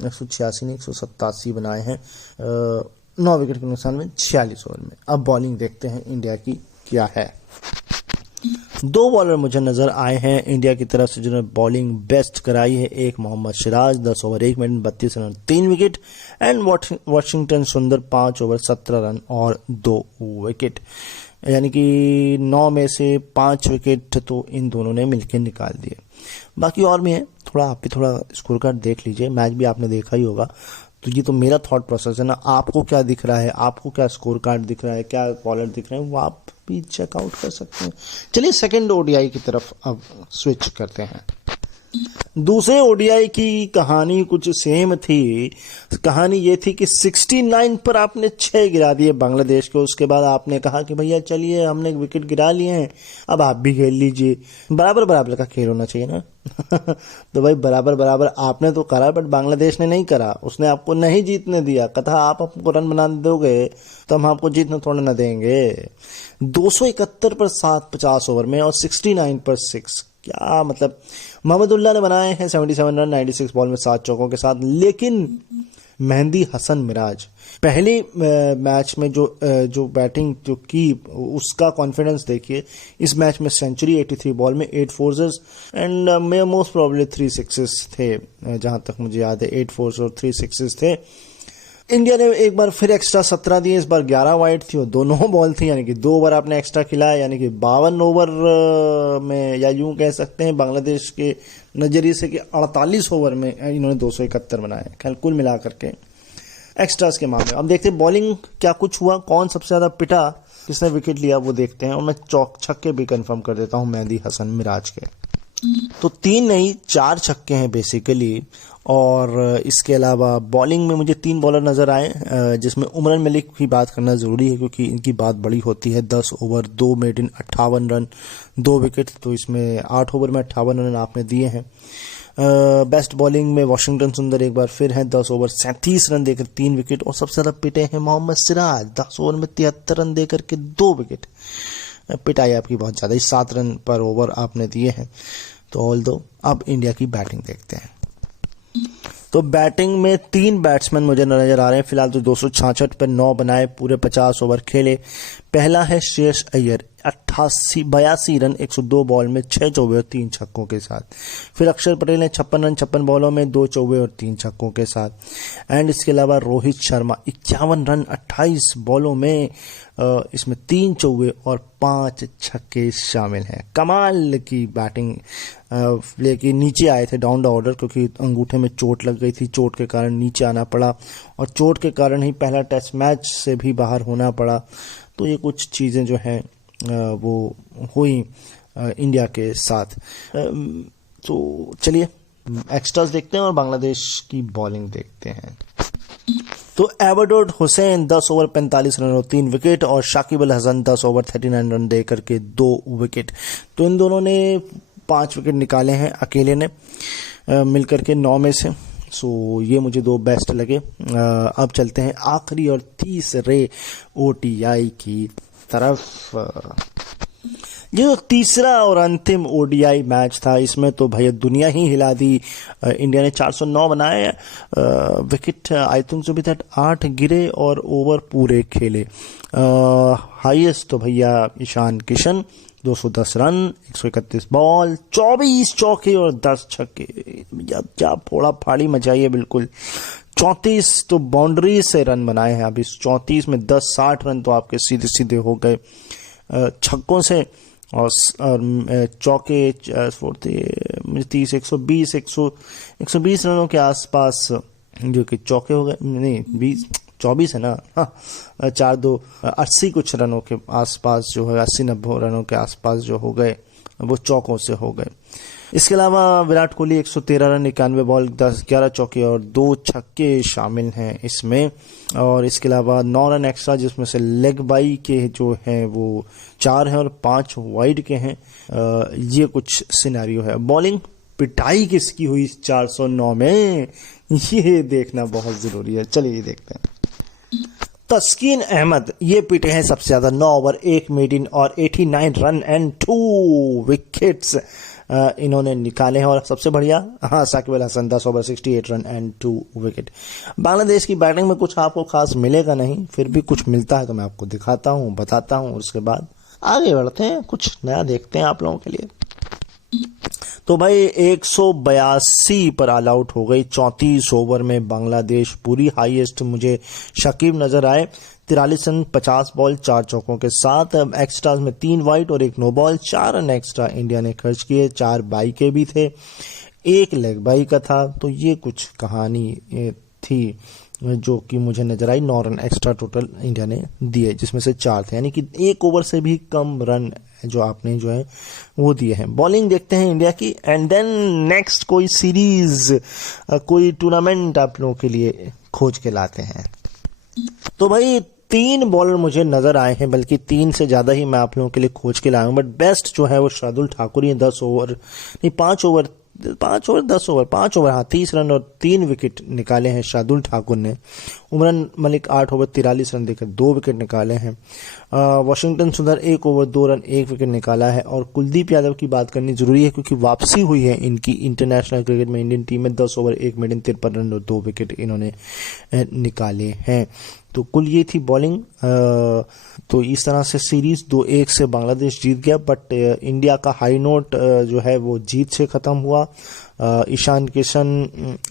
186 नहीं 187 बनाए हैं, 9 विकेट के नुकसान में 46 ओवर में। अब बॉलिंग देखते हैं इंडिया की क्या है। 2 बॉलर मुझे नजर आए हैं इंडिया की तरफ से जिन्होंने बॉलिंग बेस्ट कराई है। एक Mohammed Siraj 10 over 1 minute 32 run 3 wicket, and Washington Sundar 5 over 17 run और 2 विकेट, यानी कि 9 में से 5 विकेट तो इन दोनों ने मिलकर निकाल दिए। बाकी और भी है, थोड़ा आप भी थोड़ा स्कोर कार्ड देख लीजिए, मैच भी आपने देखा ही होगा। तो ये तो मेरा थॉट प्रोसेस है ना, आपको क्या दिख रहा है, आपको क्या स्कोर कार्ड दिख रहा है, क्या बॉलर दिख रहे हैं, वो आप भी चेकआउट कर सकते हैं। चलिए सेकंड ओडीआई की तरफ अब स्विच करते हैं। दूसरे ओडीआई की कहानी कुछ सेम थी। कहानी ये थी कि 69 पर आपने 6 गिरा दिए बांग्लादेश को। उसके बाद आपने कहा कि भैया चलिए हमने विकेट गिरा लिए हैं, अब आप भी खेल लीजिए। बराबर बराबर का खेल होना चाहिए ना। तो भाई बराबर बराबर आपने तो करा, बट बांग्लादेश ने नहीं करा। उसने आपको नहीं जीतने दिया, कहा आप हमको रन बना दोगे तो हम आपको जीतने थोड़ा ना देंगे। 271 पर 7 50 ओवर में और 69 पर 6, क्या मतलब। मोहम्मदुल्लाह ने बनाए हैं 77 रन 96 बॉल में 7 चौकों के साथ। लेकिन मेहंदी हसन मिराज पहले मैच में जो बैटिंग जो की उसका कॉन्फिडेंस देखिए। इस मैच में सेंचुरी 83 बॉल में 8 forces and most probably 3 sixes थे, जहां तक मुझे याद है 8 फोर्स और 3 सिक्सेस थे। इंडिया ने एक बार फिर एक्स्ट्रा 17 दिए, इस बार 11 वाइड थी और 2 नो बॉल थी, यानी कि 2 ओवर आपने एक्स्ट्रा खिलाया, यानी कि 52 ओवर में, या यूं कह सकते हैं बांग्लादेश के नजरिए से कि 48 ओवर में इन्होंने 271 बनाए। खैर कुल मिलाकर के एक्स्ट्रास के मामले। अब देखते हैं बॉलिंग क्या कुछ हुआ, कौन सबसे ज्यादा पिटा, किसने विकेट लिया वो देखते हैं। और मैं छक्के भी कंफर्म कर देता हूं मेहंदी हसन मिराज के। तो 3 नहीं 4 छक्के हैं बेसिकली। और इसके अलावा बॉलिंग में मुझे 3 बॉलर नजर आए, जिसमें उमरन मलिक की बात करना जरूरी है क्योंकि इनकी बात बड़ी होती है। 10 ओवर 2 मिनट 58 रन 2 विकेट, तो इसमें 8 ओवर में 58 रन आपने दिए हैं। बेस्ट बॉलिंग में वाशिंगटन सुंदर एक बार फिर हैं, 10 ओवर 37 रन देकर 3 विकेट। और सबसे ज्यादा पिटे हैं मोहम्मद सिराज, 10 ओवर में 73 रन देकर के 2 विकेट। पिटाई आपकी बहुत ज्यादा, 7 रन पर ओवर आपने दिए हैं। तो ऑल दो अब इंडिया की बैटिंग देखते हैं। तो बैटिंग में 3 बैट्समैन मुझे नजर आ रहे हैं फिलहाल। तो 266 पर 9 बनाए, पूरे 50 ओवर खेले। पहला है श्रेयस अय्यर 82 रन 102 बॉल में 6 चौबे और 3 छक्कों के साथ। फिर अक्षर पटेल ने 56 रन 56 बॉलों में 2 चौबे और 3 छक्कों के साथ। एंड इसके अलावा रोहित शर्मा 51 रन 28 बॉलों में, इसमें 3 चौबे और 5 छक्के शामिल हैं। कमाल की बैटिंग, लेकिन नीचे आए थे डाउन द ऑर्डर क्योंकि अंगूठे में चोट लग गई थी, चोट के कारण नीचे आना पड़ा और चोट के कारण ही पहला टेस्ट मैच से भी बाहर होना पड़ा। तो ये कुछ चीज़ें जो हैं वो हुई इंडिया के साथ। तो चलिए एक्स्ट्रास देखते हैं और बांग्लादेश की बॉलिंग देखते हैं। तो एवरडोड हुसैन 10 ओवर 45 रन और 3 विकेट, और शाकिब अल हसन 10 ओवर 39 रन दे करके 2 विकेट। तो इन दोनों ने 5 विकेट निकाले हैं अकेले ने मिलकर के 9 में से। सो ये मुझे 2 बेस्ट लगे। अब चलते हैं आखिरी और तीसरे ओटीआई की तरफ। ये जो तीसरा और अंतिम ओडीआई मैच था, इसमें तो भैया दुनिया ही हिला दी। इंडिया ने 409 बनाए, विकेट आई थिंक जो भी था 8 गिरे और ओवर पूरे खेले। हाईएस्ट तो भैया ईशान किशन 210 रन, 131 बॉल, 24 चौके और 10 छक्के। क्या फोड़ा फाड़ी मचाई है बिल्कुल। 34 तो बाउंड्री से रन बनाए हैं। अभी 34 में 10-60 रन तो आपके सीधे सीधे हो गए छक्कों से, और चौके 30 120 रनों के आसपास जो कि चौके हो गए। नहीं 24 है ना, हाँ 4-2 80 कुछ रनों के आसपास जो है, 80-90 रनों के आसपास जो हो गए वो चौकों से हो गए। इसके अलावा विराट कोहली 113 रन, 91 बॉल, 11 चौके और 2 छक्के शामिल हैं इसमें। और इसके अलावा 9 रन एक्स्ट्रा, जिसमें से लेग बाई के जो हैं वो 4 हैं और 5 वाइड के हैं। ये कुछ सिनेरियो है। बॉलिंग पिटाई किसकी हुई 409 में, ये देखना बहुत जरूरी है। चलिए ये देखते हैं। तस्कीन अहमद ये पिटे हैं सबसे ज्यादा, 9 ओवर 1 मेडिन और 89 रन एंड 2 विकेट्स इन्होंने निकाले हैं। और सबसे बढ़िया Shakib Al Hasan 10 over 68 run and 2 wicket. Bangladesh की बैटिंग में कुछ आपको खास मिलेगा नहीं, फिर भी कुछ मिलता है तो मैं आपको दिखाता हूँ, बताता हूँ, और उसके बाद आगे बढ़ते हैं, कुछ नया देखते हैं आप लोगों के लिए। तो भाई 182 पर ऑल आउट हो गई 34 ओवर में बांग्लादेश पूरी। हाईएस्ट मुझे शकीब नजर आए, 43 रन 50 बॉल 4 चौकों के साथ। एक्स्ट्रास में 3 वाइड और 1 no ball. 4 run extra India ने खर्च किए, 4 बाई के भी थे, 1 लेग बाई का था। तो ये कुछ कहानी थी जो कि मुझे नजर आई। 9 रन एक्स्ट्रा टोटल इंडिया ने दिए, जिसमें से 4 थे, यानी कि 1 ओवर से भी कम रन जो आपने जो है वो दिए हैं। बॉलिंग देखते हैं इंडिया की, एंड देन नेक्स्ट कोई सीरीज, कोई टूर्नामेंट आप लोगों के लिए खोज के लाते हैं। तो भाई 3 बॉलर मुझे नजर आए हैं, बल्कि 3 से ज्यादा ही मैं आप लोगों के लिए खोज के लाया हूं, बट बेस्ट जो है वो शार्दुल ठाकुर ही 10 ओवर नहीं 5 ओवर 10 ओवर 5 ओवर 30 रन और 3 विकेट निकाले हैं शार्दुल ठाकुर ने। उमरान मलिक 8 ओवर 43 रन देकर 2 विकेट निकाले हैं। वाशिंगटन सुंदर 1 ओवर 2 रन 1 विकेट निकाला है। और कुलदीप यादव की बात करनी जरूरी है, क्योंकि वापसी हुई है इनकी इंटरनेशनल क्रिकेट में इंडियन टीम में। 10 ओवर 1 मिनट 53 रन और 2 विकेट इन्होंने निकाले हैं। तो कुल ये थी बॉलिंग। तो इस तरह से सीरीज 2-1 से बांग्लादेश जीत गया, बट इंडिया का हाई नोट जो है वो जीत से खत्म हुआ। ईशान किशन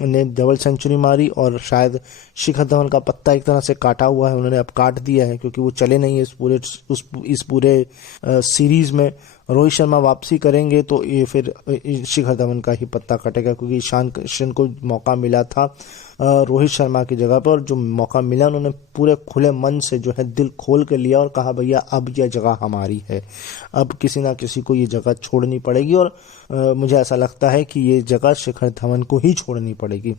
ने डबल सेंचुरी मारी, और शायद शिखर धवन का पत्ता एक तरह से काटा हुआ है, उन्होंने अब काट दिया है, क्योंकि वो चले नहीं है इस पूरे सीरीज में। रोहित शर्मा वापसी करेंगे तो ये फिर शिखर धवन का ही पत्ता कटेगा, क्योंकि ईशान किशन को मौका मिला था रोहित शर्मा की जगह पर, और जो मौका मिला उन्होंने पूरे खुले मन से जो है दिल खोल के लिया और कहा भैया अब यह जगह हमारी है, अब किसी ना किसी को ये जगह छोड़नी पड़ेगी। और मुझे ऐसा लगता है कि ये जगह शिखर धवन को ही छोड़नी पड़ेगी,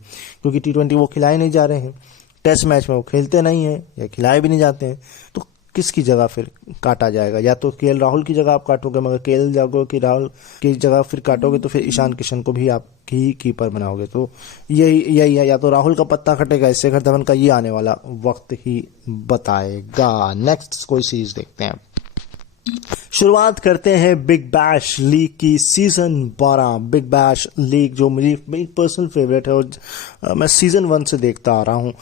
क्योंकि T20 वो खिलाए नहीं जा रहे हैं, टेस्ट मैच में वो खेलते नहीं हैं या खिलाए भी नहीं जाते हैं, तो किसकी जगह फिर काटा जाएगा? या तो केएल राहुल की जगह आप काटोगे, मगर केएल राहुल की जगह फिर काटोगे तो फिर ईशान किशन को भी आप ही कीपर बनाओगे। तो यही है, या तो राहुल का पत्ता कटेगा, शिखर धवन का, ये आने वाला वक्त ही बताएगा। नेक्स्ट कोई सीरीज देखते हैं। शुरुआत करते हैं बिग बैश लीग की सीजन 12। बिग बैश लीग जो मेरी पर्सनल फेवरेट है, और मैं सीजन 1 से देखता आ रहा हूँ,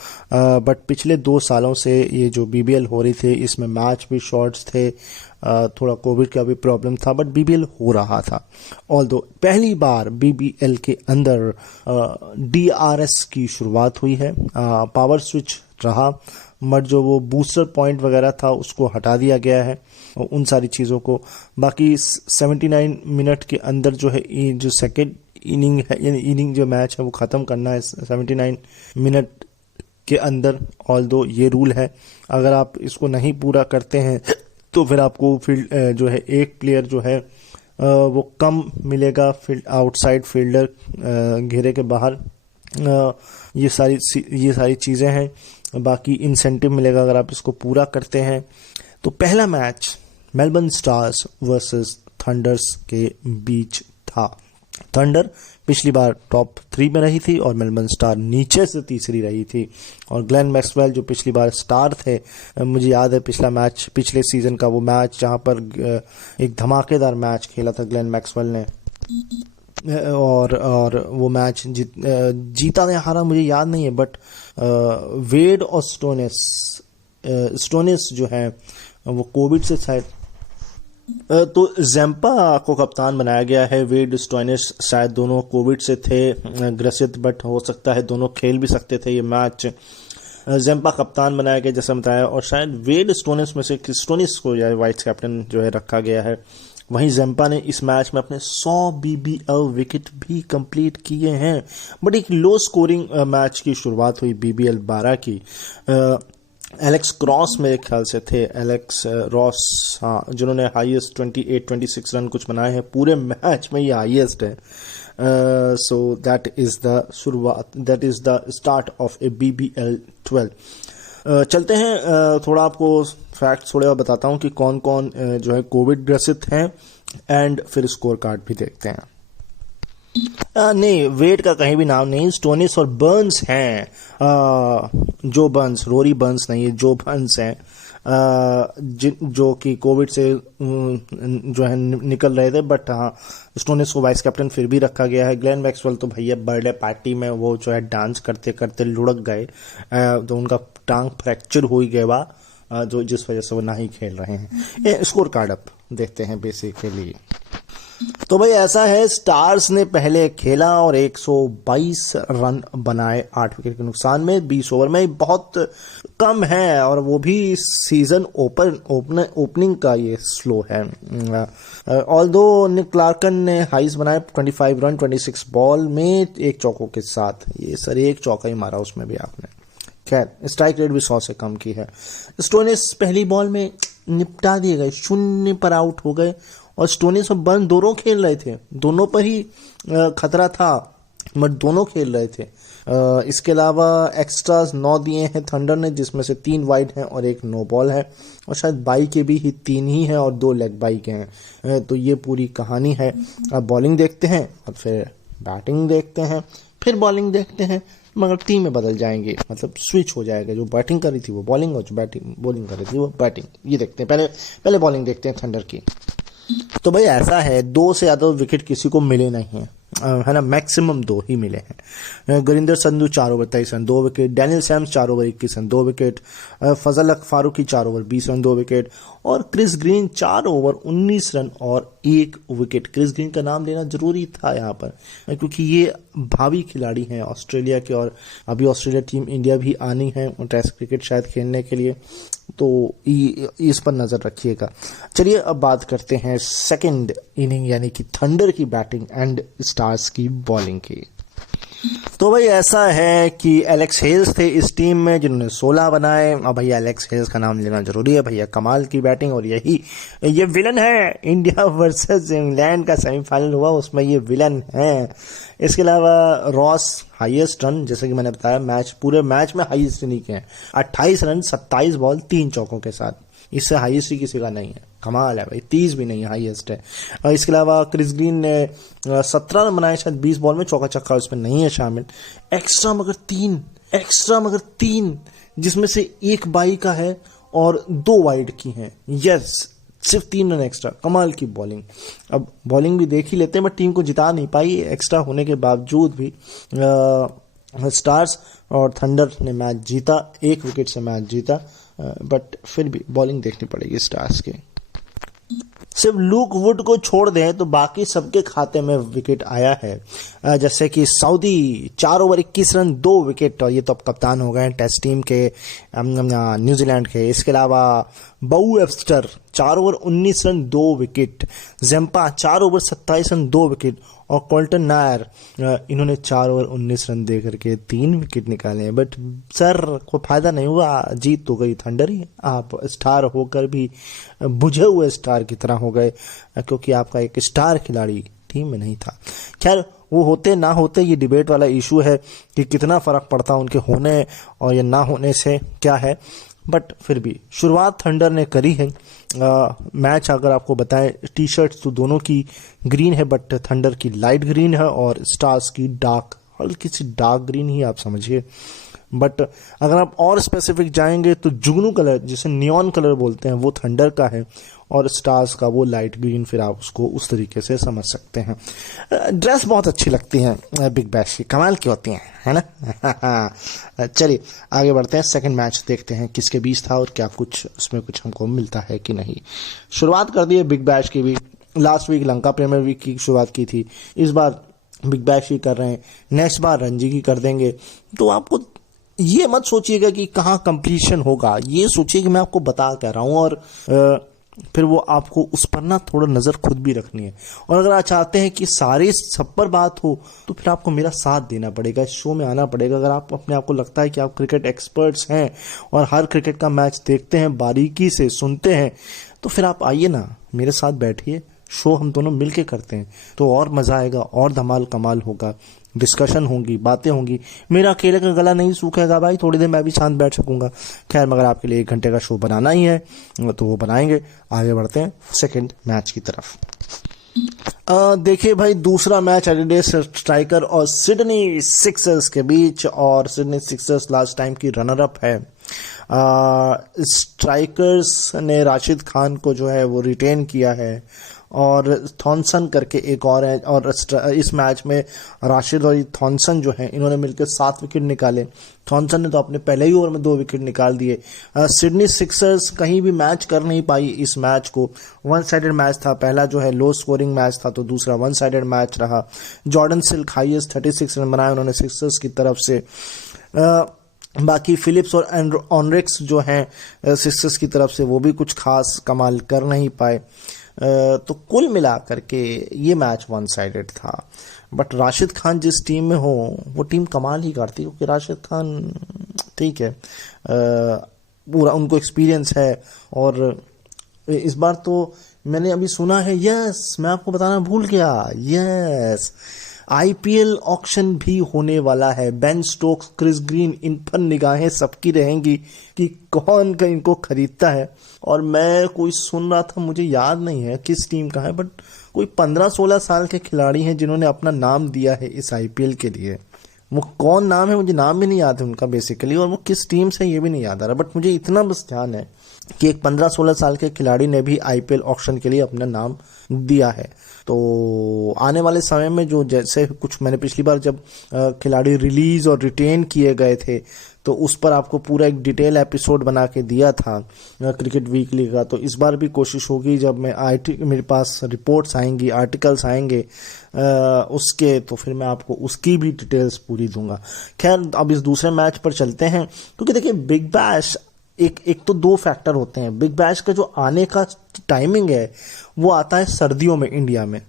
बट पिछले 2 सालों से ये जो बीबीएल हो रही थी, इसमें मैच भी शॉर्ट्स थे, थोड़ा कोविड का भी प्रॉब्लम था, बट बीबीएल हो रहा था। ऑल्दो पहली बार बीबीएल के अंदर डीआरएस की शुरुआत हुई है, पावर स्विच रहा, बट जो वो बूस्टर पॉइंट वगैरह था उसको हटा दिया गया है, उन सारी चीज़ों को। बाकी 79 मिनट के अंदर जो है जो सेकेंड इनिंग है, यानी इनिंग जो मैच है वो ख़त्म करना है 79 मिनट के अंदर। ऑल्दो ये रूल है, अगर आप इसको नहीं पूरा करते हैं तो फिर आपको फील्ड जो है एक प्लेयर जो है वो कम मिलेगा, फील्ड आउटसाइड फील्डर घेरे के बाहर, ये सारी चीज़ें हैं। बाकी इंसेंटिव मिलेगा अगर आप इसको पूरा करते हैं। तो पहला match Melbourne stars versus thunder's के बीच था। थंडर पिछली बार टॉप 3 में रही थी और मेलबर्न स्टार नीचे से तीसरी रही थी। और ग्लेन मैक्सवेल जो पिछली बार स्टार थे, मुझे याद है पिछला मैच, पिछले सीजन का वो मैच जहां पर एक धमाकेदार मैच खेला था ग्लेन मैक्सवेल ने, और वो मैच जीता या हारा मुझे याद नहीं है, बट वेड और स्टोनिस जो है वो कोविड से शायद, तो ज़ैम्पा को कप्तान बनाया गया है। वेड स्टोइनिस शायद दोनों कोविड से थे ग्रसित, बट हो सकता है दोनों खेल भी सकते थे ये मैच। ज़ैम्पा कप्तान बनाया गया जैसा बताया, और शायद वेड स्टोनिस में से स्टोनिस को या वाइस कैप्टन जो है रखा गया है। वहीं ज़ैम्पा ने इस मैच में अपने 100 BBL विकेट भी कंप्लीट किए हैं। बट एक लो स्कोरिंग मैच की शुरुआत हुई BBL 12 की। एलेक्स क्रॉस मेरे ख्याल से थे, एलेक्स रॉस, हाँ, जिन्होंने हाईएस्ट 28-26 रन कुछ बनाए हैं पूरे मैच में, ये हाईएस्ट है। So that is the start of A BBL 12। चलते हैं, थोड़ा आपको फैक्ट थोड़े और बताता हूँ कि कौन कौन जो है कोविड ग्रसित हैं, एंड फिर स्कोर कार्ड भी देखते हैं। नहीं, वेट का कहीं भी नाम नहीं, स्टोनिस और बर्न्स हैं। जो बर्न्स, रोरी बर्न्स नहीं है, जो बर्न्स हैं, जो कि कोविड से जो है निकल रहे थे। बट हाँ, स्टोनिस को वाइस कैप्टन फिर भी रखा गया है। ग्लेन मैक्सवेल तो भैया बर्थडे पार्टी में वो जो है डांस करते करते लुढ़क गए, तो उनका टांग फ्रैक्चर हो ही गया, जो जिस वजह से वो ना ही खेल रहे हैं। स्कोर कार्ड अब देखते हैं बेसिकली। तो भाई ऐसा है, स्टार्स ने पहले खेला और 122 रन बनाए 8 विकेट के नुकसान में 20 ओवर में, बहुत कम है, और वो भी सीजन ओपनिंग का ये स्लो है। ऑल्दो निक क्लार्कन ने हाइस बनाए 25 रन 26 बॉल में 1 चौकों के साथ। ये सर 1 चौका ही मारा उसमें भी आपने। खैर, स्ट्राइक रेट भी 100 से कम की है। स्टोनिस पहली बॉल में निपटा दिए गए, 0 पर आउट हो गए, और स्टोनिस और बर्न दोनों खेल रहे थे, दोनों पर ही खतरा था, बट दोनों खेल रहे थे। इसके अलावा एक्स्ट्रास 9 दिए हैं थंडर ने, जिसमें से 3 वाइड हैं और 1 नो बॉल है, और शायद बाई के भी 3 ही हैं और 2 लेग बाई के हैं। तो ये पूरी कहानी है। अब बॉलिंग देखते हैं और फिर बैटिंग देखते हैं, फिर बॉलिंग देखते हैं, मगर टीम में बदल जाएंगे, मतलब स्विच हो जाएगा। जो बैटिंग कर रही थी वो बॉलिंग, और जो बॉलिंग कर रही थी वो बैटिंग। ये देखते हैं, पहले बॉलिंग देखते हैं थंडर की। तो भाई ऐसा है, 2 से ज़्यादा विकेट किसी को मिले नहीं हैं, है ना, मैक्सिमम 2 ही मिले हैं। Gurinder Sandhu 4 over 23 run 2 wicket, Daniel Sams 4 over 21 run 2 wicket, Fazal Farooqi 4 over 20 run 2 wicket, और क्रिस ग्रीन 4 ओवर 19 रन और 1 विकेट। क्रिस ग्रीन का नाम लेना जरूरी था यहाँ पर, क्योंकि ये भावी खिलाड़ी हैं ऑस्ट्रेलिया के, और अभी ऑस्ट्रेलिया टीम इंडिया भी आनी है टेस्ट क्रिकेट शायद खेलने के लिए, तो इस पर नज़र रखिएगा। चलिए अब बात करते हैं सेकंड इनिंग यानी कि थंडर की बैटिंग एंड स्टार्स की बॉलिंग की। तो भाई ऐसा है कि एलेक्स हेल्स थे इस टीम में, जिन्होंने 16 बनाए। अब भैया एलेक्स हेल्स का नाम लेना जरूरी है, भैया कमाल की बैटिंग, और ये विलन है। इंडिया वर्सेस इंग्लैंड का सेमीफाइनल हुआ, उसमें ये विलन है। इसके अलावा रॉस हाईएस्ट रन, जैसे कि मैंने बताया, पूरे मैच में हाईएस्ट इनिंग के हैं, 28 रन 27 बॉल 3 चौकों के साथ। इससे हाईएस्ट ही किसी का नहीं है, कमाल है भाई, 30 भी नहीं है, हाईएस्ट है। इसके अलावा क्रिस ग्रीन ने 17 रन बनाए शायद 20 बॉल में, चौका छक्का उसमें नहीं है शामिल। एक्स्ट्रा मगर तीन, जिसमें से 1 बाई का है और 2 वाइड की हैं। यस, सिर्फ 3 रन एक्स्ट्रा, कमाल की बॉलिंग। अब बॉलिंग भी देख ही लेते हैं, बट टीम को जिता नहीं पाई एक्स्ट्रा होने के बावजूद भी। स्टार्स और थंडर ने मैच जीता, 1 विकेट से मैच जीता, बट फिर भी बॉलिंग देखनी पड़ेगी स्टार्स की। सिर्फ लूक वुड को छोड़ दें तो बाकी सबके खाते में विकेट आया है। जैसे कि सऊदी 4 ओवर 21 रन 2 विकेट, और ये तो अब कप्तान हो गए हैं टेस्ट टीम के न्यूजीलैंड के। इसके अलावा बऊ Webster 4 over 19 run 2 wicket, Zampa 4 over 27 run 2 wicket, और कोल्टन नायर इन्होंने 4 ओवर 19 रन दे करके 3 विकेट निकाले हैं। बट सर कोई फायदा नहीं हुआ, जीत तो गई थंडर ही। आप स्टार होकर भी बुझे हुए स्टार की तरह हो गए, क्योंकि आपका एक स्टार खिलाड़ी टीम में नहीं था। खैर, वो होते ना होते ये डिबेट वाला इशू है कि कितना फर्क पड़ता उनके होने और या ना होने से, क्या है। बट फिर भी शुरुआत थंडर ने करी है। मैच अगर आपको बताएं, टी शर्ट्स तो दोनों की ग्रीन है, बट थंडर की लाइट ग्रीन है और स्टार्स की डार्क, हल्की सी डार्क ग्रीन ही आप समझिए। बट अगर आप और स्पेसिफिक जाएंगे तो जुगनू कलर, जिसे नियॉन कलर बोलते हैं, वो थंडर का है और स्टार्स का वो लाइट ग्रीन, फिर आप उसको उस तरीके से समझ सकते हैं। ड्रेस बहुत अच्छी लगती हैं बिग बैश की, कमाल की होती हैं, है ना। चलिए आगे बढ़ते हैं, सेकंड मैच देखते हैं किसके बीच था और क्या कुछ उसमें कुछ हमको मिलता है कि नहीं। शुरुआत कर दी है बिग बैश की भी। Last week Lanka premier week की शुरुआत की थी, इस बार बिग बैश ही कर रहे हैं, नेक्स्ट बार रणजी की कर देंगे। तो आपको ये मत सोचिएगा कि कहाँ कंप्लीशन होगा, ये सोचिए कि मैं आपको बता क्या रहा हूँ, और फिर वो आपको उस पर ना थोड़ा नज़र खुद भी रखनी है। और अगर आप चाहते हैं कि सारे सब पर बात हो तो फिर आपको मेरा साथ देना पड़ेगा, इस शो में आना पड़ेगा। अगर आप अपने आप को लगता है कि आप क्रिकेट एक्सपर्ट्स हैं और हर क्रिकेट का मैच देखते हैं, बारीकी से सुनते हैं, तो फिर आप आइए ना, मेरे साथ बैठिए, शो हम दोनों मिलके करते हैं तो और मज़ा आएगा और धमाल कमाल होगा, डिस्कशन होंगी, बातें होंगी। मेरा अकेले का गला नहीं सूखेगा भाई, थोड़ी देर मैं भी शांत बैठ सकूंगा। खैर, मगर आपके लिए 1 घंटे का शो बनाना ही है तो वो बनाएंगे। आगे बढ़ते हैं सेकंड मैच की तरफ। देखिए भाई, दूसरा मैच एडिलेड स्ट्राइकर और सिडनी सिक्सर्स के बीच, और सिडनी सिक्सर्स लास्ट टाइम की रनर अप है। स्ट्राइकर्स ने राशिद खान को जो है वो रिटेन किया है, और थॉमसन करके एक और है, और इस मैच में राशिद और थॉमसन जो है इन्होंने मिलकर 7 विकेट निकाले। थॉमसन ने तो अपने पहले ही ओवर में 2 विकेट निकाल दिए। सिडनी सिक्सर्स कहीं भी मैच कर नहीं पाई इस मैच को, वन साइडेड मैच था। पहला जो है लो स्कोरिंग मैच था, तो दूसरा वन साइडेड मैच रहा। जॉर्डन सिल्क हाईएस्ट 36 रन बनाए उन्होंने सिक्सर्स की तरफ से। बाकी फिलिप्स और ऑनरिक्स जो हैं सिक्सर्स की तरफ से, वो भी कुछ खास कमाल कर नहीं पाए। तो कुल मिला करके ये मैच वन साइडेड था। बट राशिद खान जिस टीम में हो वो टीम कमाल ही करती, क्योंकि राशिद खान ठीक है, पूरा उनको एक्सपीरियंस है। और इस बार तो मैंने अभी सुना है, यस मैं आपको बताना भूल गया, यस आईपीएल ऑक्शन भी होने वाला है। बेन स्टोक्स, क्रिस ग्रीन, इन पर निगाहें सबकी रहेंगी कि कौन का इनको खरीदता है। और मैं कोई सुन रहा था, मुझे याद नहीं है किस टीम का है, बट कोई 15-16 साल के खिलाड़ी हैं जिन्होंने अपना नाम दिया है इस आईपीएल के लिए। वो कौन नाम है, मुझे नाम भी नहीं याद है उनका बेसिकली, और वो किस टीम से ये भी नहीं याद आ रहा। बट मुझे इतना बस ध्यान है कि एक 15-16 साल के खिलाड़ी ने भी आईपीएल ऑक्शन के लिए अपना नाम दिया है। तो आने वाले समय में जो, जैसे कुछ मैंने पिछली बार जब खिलाड़ी रिलीज और रिटेन किए गए थे तो उस पर आपको पूरा एक डिटेल एपिसोड बना के दिया था क्रिकेट वीकली का, तो इस बार भी कोशिश होगी जब मैं मेरे पास रिपोर्ट्स आएंगी, आर्टिकल्स आएंगे उसके, तो फिर मैं आपको उसकी भी डिटेल्स पूरी दूंगा। खैर, अब इस दूसरे मैच पर चलते हैं, क्योंकि देखिए बिग बैश एक तो 2 फैक्टर होते हैं। बिग बैश का जो आने का टाइमिंग है वो आता है सर्दियों में इंडिया में,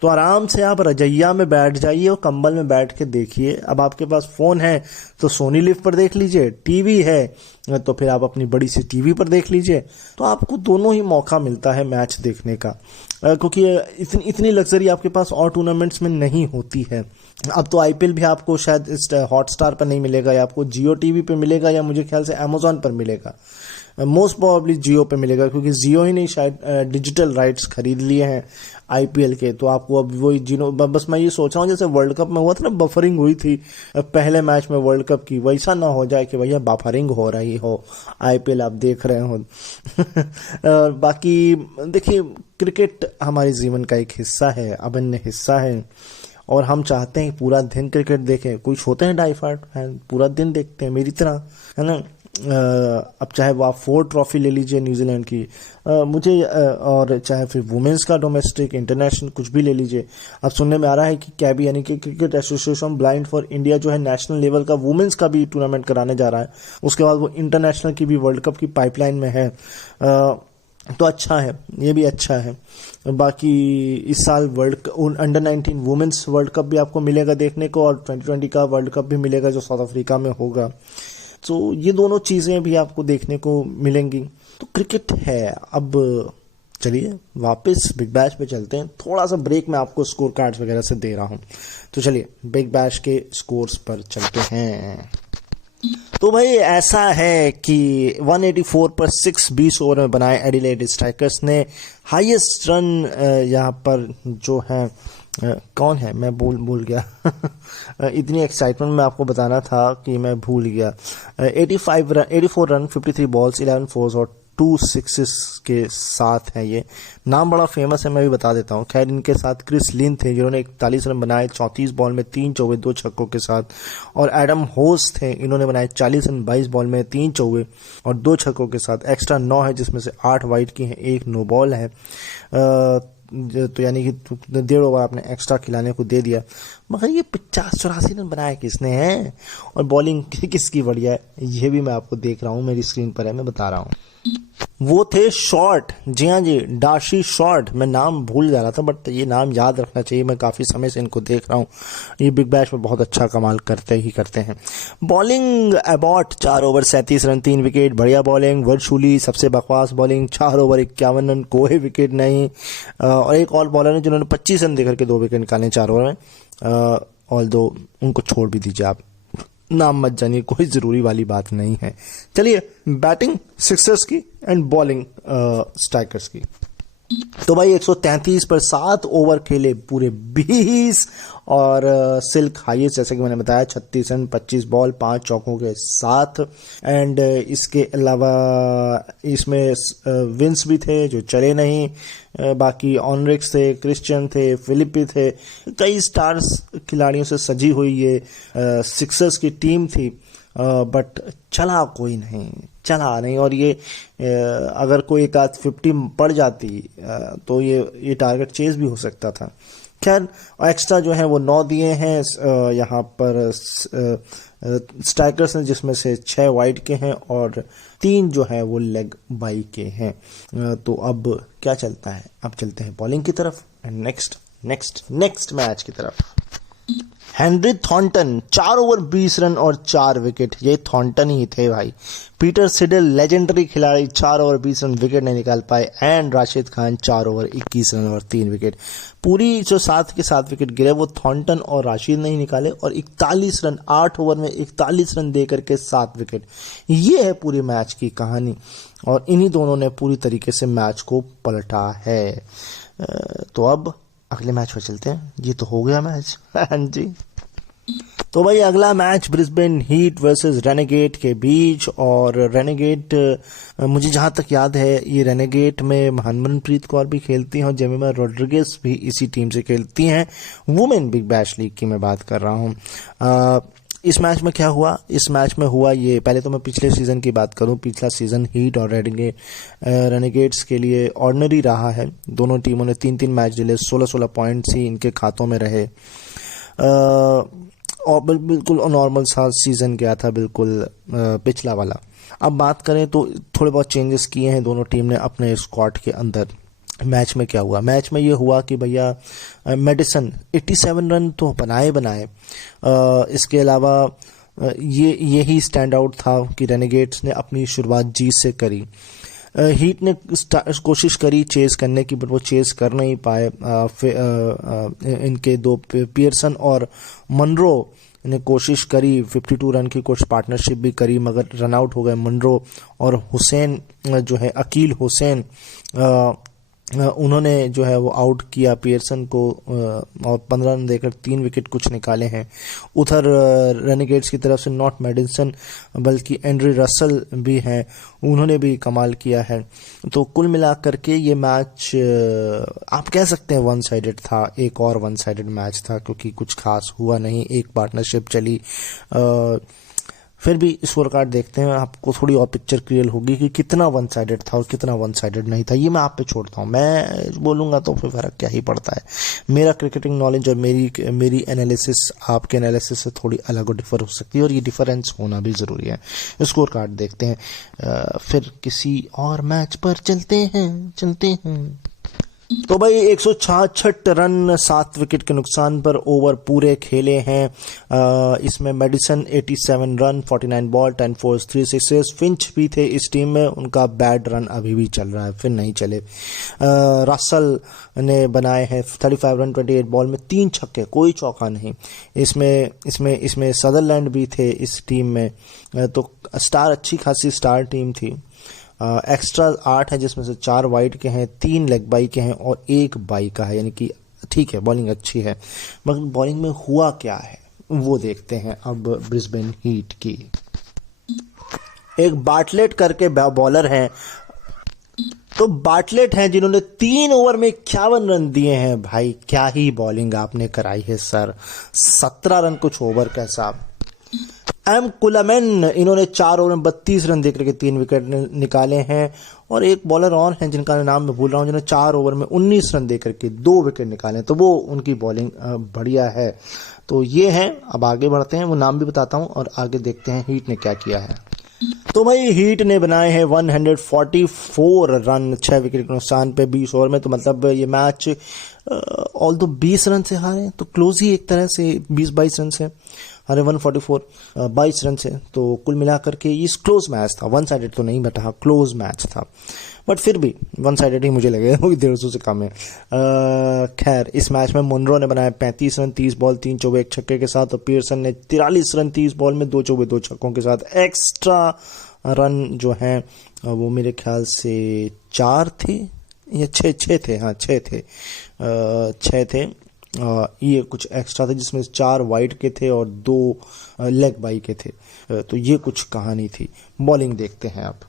तो आराम से आप रजैया में बैठ जाइए और कंबल में बैठ के देखिए। अब आपके पास फ़ोन है तो सोनी लिव पर देख लीजिए, टीवी है तो फिर आप अपनी बड़ी सी टीवी पर देख लीजिए। तो आपको दोनों ही मौका मिलता है मैच देखने का, क्योंकि इतनी लग्जरी आपके पास और टूर्नामेंट्स में नहीं होती है। अब तो आईपीएल भी आपको शायद इस हॉटस्टार पर नहीं मिलेगा, या आपको जियो टीवी पे मिलेगा, या मुझे ख्याल से अमेजोन पर मिलेगा, मोस्ट प्रोबेबली जियो पे मिलेगा, क्योंकि जियो ही नहीं शायद डिजिटल राइट्स खरीद लिए हैं आईपीएल के। तो आपको अब वही बस मैं ये सोच रहा हूँ, जैसे वर्ल्ड कप में हुआ था ना, बफरिंग हुई थी पहले मैच में वर्ल्ड कप की, वैसा ना हो जाए कि भैया बफरिंग हो रही हो, आईपीएल आप देख रहे हो। और बाकी देखिए, क्रिकेट हमारे जीवन का एक हिस्सा है, अभिन्न हिस्सा है, और हम चाहते हैं पूरा दिन क्रिकेट देखें। कुछ होते हैं डाइफाट फैन, पूरा दिन देखते हैं मेरी तरह, है ना। अब चाहे वो आप 4 ट्रॉफी ले लीजिए न्यूजीलैंड की, मुझे और चाहे फिर वुमेन्स का डोमेस्टिक इंटरनेशनल कुछ भी ले लीजिए। अब सुनने में आ रहा है कि कैबी यानी कि cricket association blind for India जो है नेशनल लेवल का वुमेन्स का भी टूर्नामेंट कराने जा रहा है। उसके बाद वो इंटरनेशनल की भी वर्ल्ड कप की पाइपलाइन में है। तो अच्छा है, ये भी अच्छा है। बाकी इस साल अंडर 19 वुमेन्स वर्ल्ड कप भी आपको मिलेगा देखने को, और 2020 का वर्ल्ड कप भी मिलेगा जो साउथ अफ्रीका में होगा। तो ये दोनों चीज़ें भी आपको देखने को मिलेंगी। तो क्रिकेट है। अब चलिए वापस बिग बैश पे चलते हैं। थोड़ा सा ब्रेक में आपको स्कोर कार्ड्स वगैरह से दे रहा हूँ, तो चलिए बिग बैश के स्कोर्स पर चलते हैं। तो भाई ऐसा है कि 184 पर 6 20 ओवर में बनाए एडिलेड स्ट्राइकर्स ने हाईएस्ट रन यहाँ पर जो है कौन है मैं भूल गया इतनी एक्साइटमेंट में आपको बताना था कि मैं भूल गया। 84 रन 53 बॉल्स 11 फोर्स और 2 सिक्सेस के साथ है। ये नाम बड़ा फेमस है, मैं भी बता देता हूँ। खैर इनके साथ क्रिस लिन थे जिन्होंने 41 रन बनाए 34 बॉल में 3 चौके 2 छक्कों के साथ, और एडम होस थे, इन्होंने बनाए 40 रन 22 बॉल में 3 चौके और 2 छक्कों के साथ। एक्स्ट्रा 9 है जिसमें से 8 वाइड की हैं, 1 नो बॉल है। तो यानी कि 1.5 ओवर आपने एक्स्ट्रा खिलाने को दे दिया। मगर ये 50-84 रन बनाया किसने हैं और बॉलिंग किसकी बढ़िया है, ये भी मैं आपको देख रहा हूँ, मेरी स्क्रीन पर है, मैं बता रहा हूँ। वो थे शॉर्ट, जी हाँ जी, डार्सी शॉर्ट। मैं नाम भूल जा रहा था बट ये नाम याद रखना चाहिए, मैं काफ़ी समय से इनको देख रहा हूँ। ये बिग बैश में बहुत अच्छा कमाल करते हैं। Bowling about 4 over 37 run 3 wicket, बढ़िया बॉलिंग। वर्चुअली सबसे बकवास बॉलिंग, 4 ओवर 51 रन, कोई विकेट नहीं। और एक और बॉलर है जिन्होंने 25 रन देकर के 2 विकेट निकाले 4 ओवर में। ऑल दो उनको छोड़ भी दीजिए, आप नाम मत जानिए, कोई ज़रूरी वाली बात नहीं है। चलिए बैटिंग सिक्सर्स की एंड बॉलिंग स्ट्राइकर्स की। तो भाई 133 पर 7 ओवर खेले पूरे 20 और सिल्क हाईएस्ट जैसे कि मैंने बताया 36 रन 25 बॉल 5 चौकों के साथ। एंड इसके अलावा इसमें विंस भी थे जो चले नहीं, बाकी ऑनरिक्स थे, क्रिश्चियन थे, फिलिपी थे, कई स्टार्स खिलाड़ियों से सजी हुई ये सिक्सर्स की टीम थी। बट चला कोई नहीं, चला नहीं। और ये अगर कोई एक आध 50 पड़ जाती तो ये टारगेट चेज भी हो सकता था। खैर एक्स्ट्रा जो है वो 9 दिए हैं यहाँ पर स्ट्राइकर्स ने, जिसमें से 6 वाइड के हैं और 3 जो है वो लेग बाई के हैं। तो अब क्या चलता है, अब चलते हैं बॉलिंग की तरफ एंड नेक्स्ट मैच की तरफ। हेनरी थॉर्नटन 4 ओवर 20 रन और 4 विकेट, ये थॉर्नटन ही थे भाई। पीटर सिडल लेजेंडरी खिलाड़ी 4 ओवर 20 रन विकेट नहीं निकाल पाए। And Rashid Khan 4 over 21 run और 3 विकेट। पूरी जो 7 के 7 विकेट गिरे वो थॉर्नटन और राशिद नहीं निकाले, और 41 रन 8 ओवर में 41 रन देकर के 7 विकेट। ये है पूरी मैच की कहानी और इन्हीं दोनों ने पूरी तरीके से मैच को पलटा है। तो अब अगले मैच पर चलते हैं। ये तो हो गया मैच हाँ जी। तो भाई अगला match Brisbane heat versus renegade के बीच, और रेनेगेट मुझे जहां तक याद है ये रेनेगेट में हरमनप्रीत कौर भी खेलती हैं और जेमिमा रोड्रिगेज भी इसी टीम से खेलती हैं। वुमेन बिग बैश लीग की मैं बात कर रहा हूं। इस मैच में क्या हुआ, इस मैच में हुआ ये, पहले तो मैं पिछले सीजन की बात करूं। पिछला सीजन हीट और रेनेगेट्स के लिए ऑर्डिनरी रहा है। दोनों टीमों ने 3-3 मैच जिले, 16-16 पॉइंट्स ही इनके खातों में रहे। और बिल्कुल नॉर्मल सा सीजन गया था, बिल्कुल पिछला वाला। अब बात करें तो थोड़े बहुत चेंजेस किए हैं दोनों टीम ने अपने स्क्वाड के अंदर। मैच में क्या हुआ, मैच में ये हुआ कि भैया मेडिसन 87 रन तो बनाए। इसके अलावा यही स्टैंड आउट था कि रेनेगेट्स ने अपनी शुरुआत जीत से करी। हीट ने कोशिश करी चेज करने की, बट वो चेज कर नहीं पाए। इनके 2 पियर्सन और मनरो ने कोशिश करी, 52 रन की कुछ पार्टनरशिप भी करी, मगर रन आउट हो गए मनरो। और हुसैन जो है, अकील हुसैन, उन्होंने जो है वो आउट किया पियर्सन को और 15 रन देकर 3 विकेट कुछ निकाले हैं। उधर रेनेगेट्स की तरफ से नॉट मेडिसन बल्कि एंड्री रसल भी हैं, उन्होंने भी कमाल किया है। तो कुल मिलाकर के ये मैच आप कह सकते हैं वन साइडेड था, एक और वन साइडेड मैच था, क्योंकि कुछ खास हुआ नहीं। एक पार्टनरशिप चली, फिर भी स्कोर कार्ड देखते हैं, आपको थोड़ी और पिक्चर क्लियर होगी कि कितना वन साइडेड था और कितना वन साइडेड नहीं था। ये मैं आप पे छोड़ता हूँ, मैं बोलूँगा तो फिर फर्क क्या ही पड़ता है। मेरा क्रिकेटिंग नॉलेज और मेरी एनालिसिस आपके एनालिसिस से थोड़ी अलग और डिफर हो सकती है, और ये डिफरेंस होना भी ज़रूरी है। स्कोर कार्ड देखते हैं, फिर किसी और मैच पर चलते हैं। तो भाई 166 रन 7 विकेट के नुकसान पर ओवर पूरे खेले हैं। इसमें Maddinson 87 run 49 ball 10 fours 3 sixes. Finch भी थे इस टीम में, उनका बैड रन अभी भी चल रहा है, फिर नहीं चले। रसल ने बनाए हैं 35 रन 28 बॉल में 3 छक्के, कोई चौका नहीं। इसमें सदरलैंड भी थे इस टीम में। तो स्टार, अच्छी खासी स्टार टीम थी। एक्स्ट्रा 8 है, जिसमें से 4 वाइड के हैं, 3 लेग बाई के हैं और 1 बाई का है, यानी कि ठीक है, बॉलिंग अच्छी है। मगर बॉलिंग में हुआ क्या है वो देखते हैं अब ब्रिस्बेन हीट की। एक बार्टलेट करके बॉलर हैं, तो बार्टलेट हैं जिन्होंने 3 ओवर में 51 रन दिए हैं। भाई क्या ही बॉलिंग आपने कराई है सर, 17 रन कुछ ओवर का साहब। एम कुलामेन, इन्होंने 4 ओवर में 32 रन देकर के 3 विकेट निकाले हैं। और एक बॉलर और हैं जिनका नाम मैं भूल रहा हूं, जिन्होंने 4 ओवर में 19 रन देकर के 2 विकेट निकाले, तो वो उनकी बॉलिंग बढ़िया है। तो ये है, अब आगे बढ़ते हैं, वो नाम भी बताता हूं और आगे देखते हैं हीट ने क्या किया है। तो भाई हीट ने बनाए हैं 144 रन 6 विकेट के नुकसान पे 20 ओवर में। तो मतलब ये मैच ऑल दो 20 रन से हारे, तो क्लोज ही एक तरह से 20-22 रन से हारे, 144 22 रन से। तो कुल मिलाकर के ये क्लोज मैच था, वन साइडेड तो नहीं बटा, क्लोज मैच था, बट फिर भी वन साइडेड ही मुझे लगे, 150 से कम है। खैर, इस मैच में मुनरो ने बनाया 35 रन 30 बॉल 3 चौके 1 छक्के के साथ, और पियर्सन ने 43 रन 30 बॉल में 2 चौके 2 छक्कों के साथ। एक्स्ट्रा रन जो हैं वो मेरे ख्याल से 4 थे या 6 थे, हाँ 6 थे, 6 थे। ये कुछ एक्स्ट्रा थे, जिसमें 4 वाइड के थे और 2 लेग बाई के थे। तो ये कुछ कहानी थी। बॉलिंग देखते हैं अब।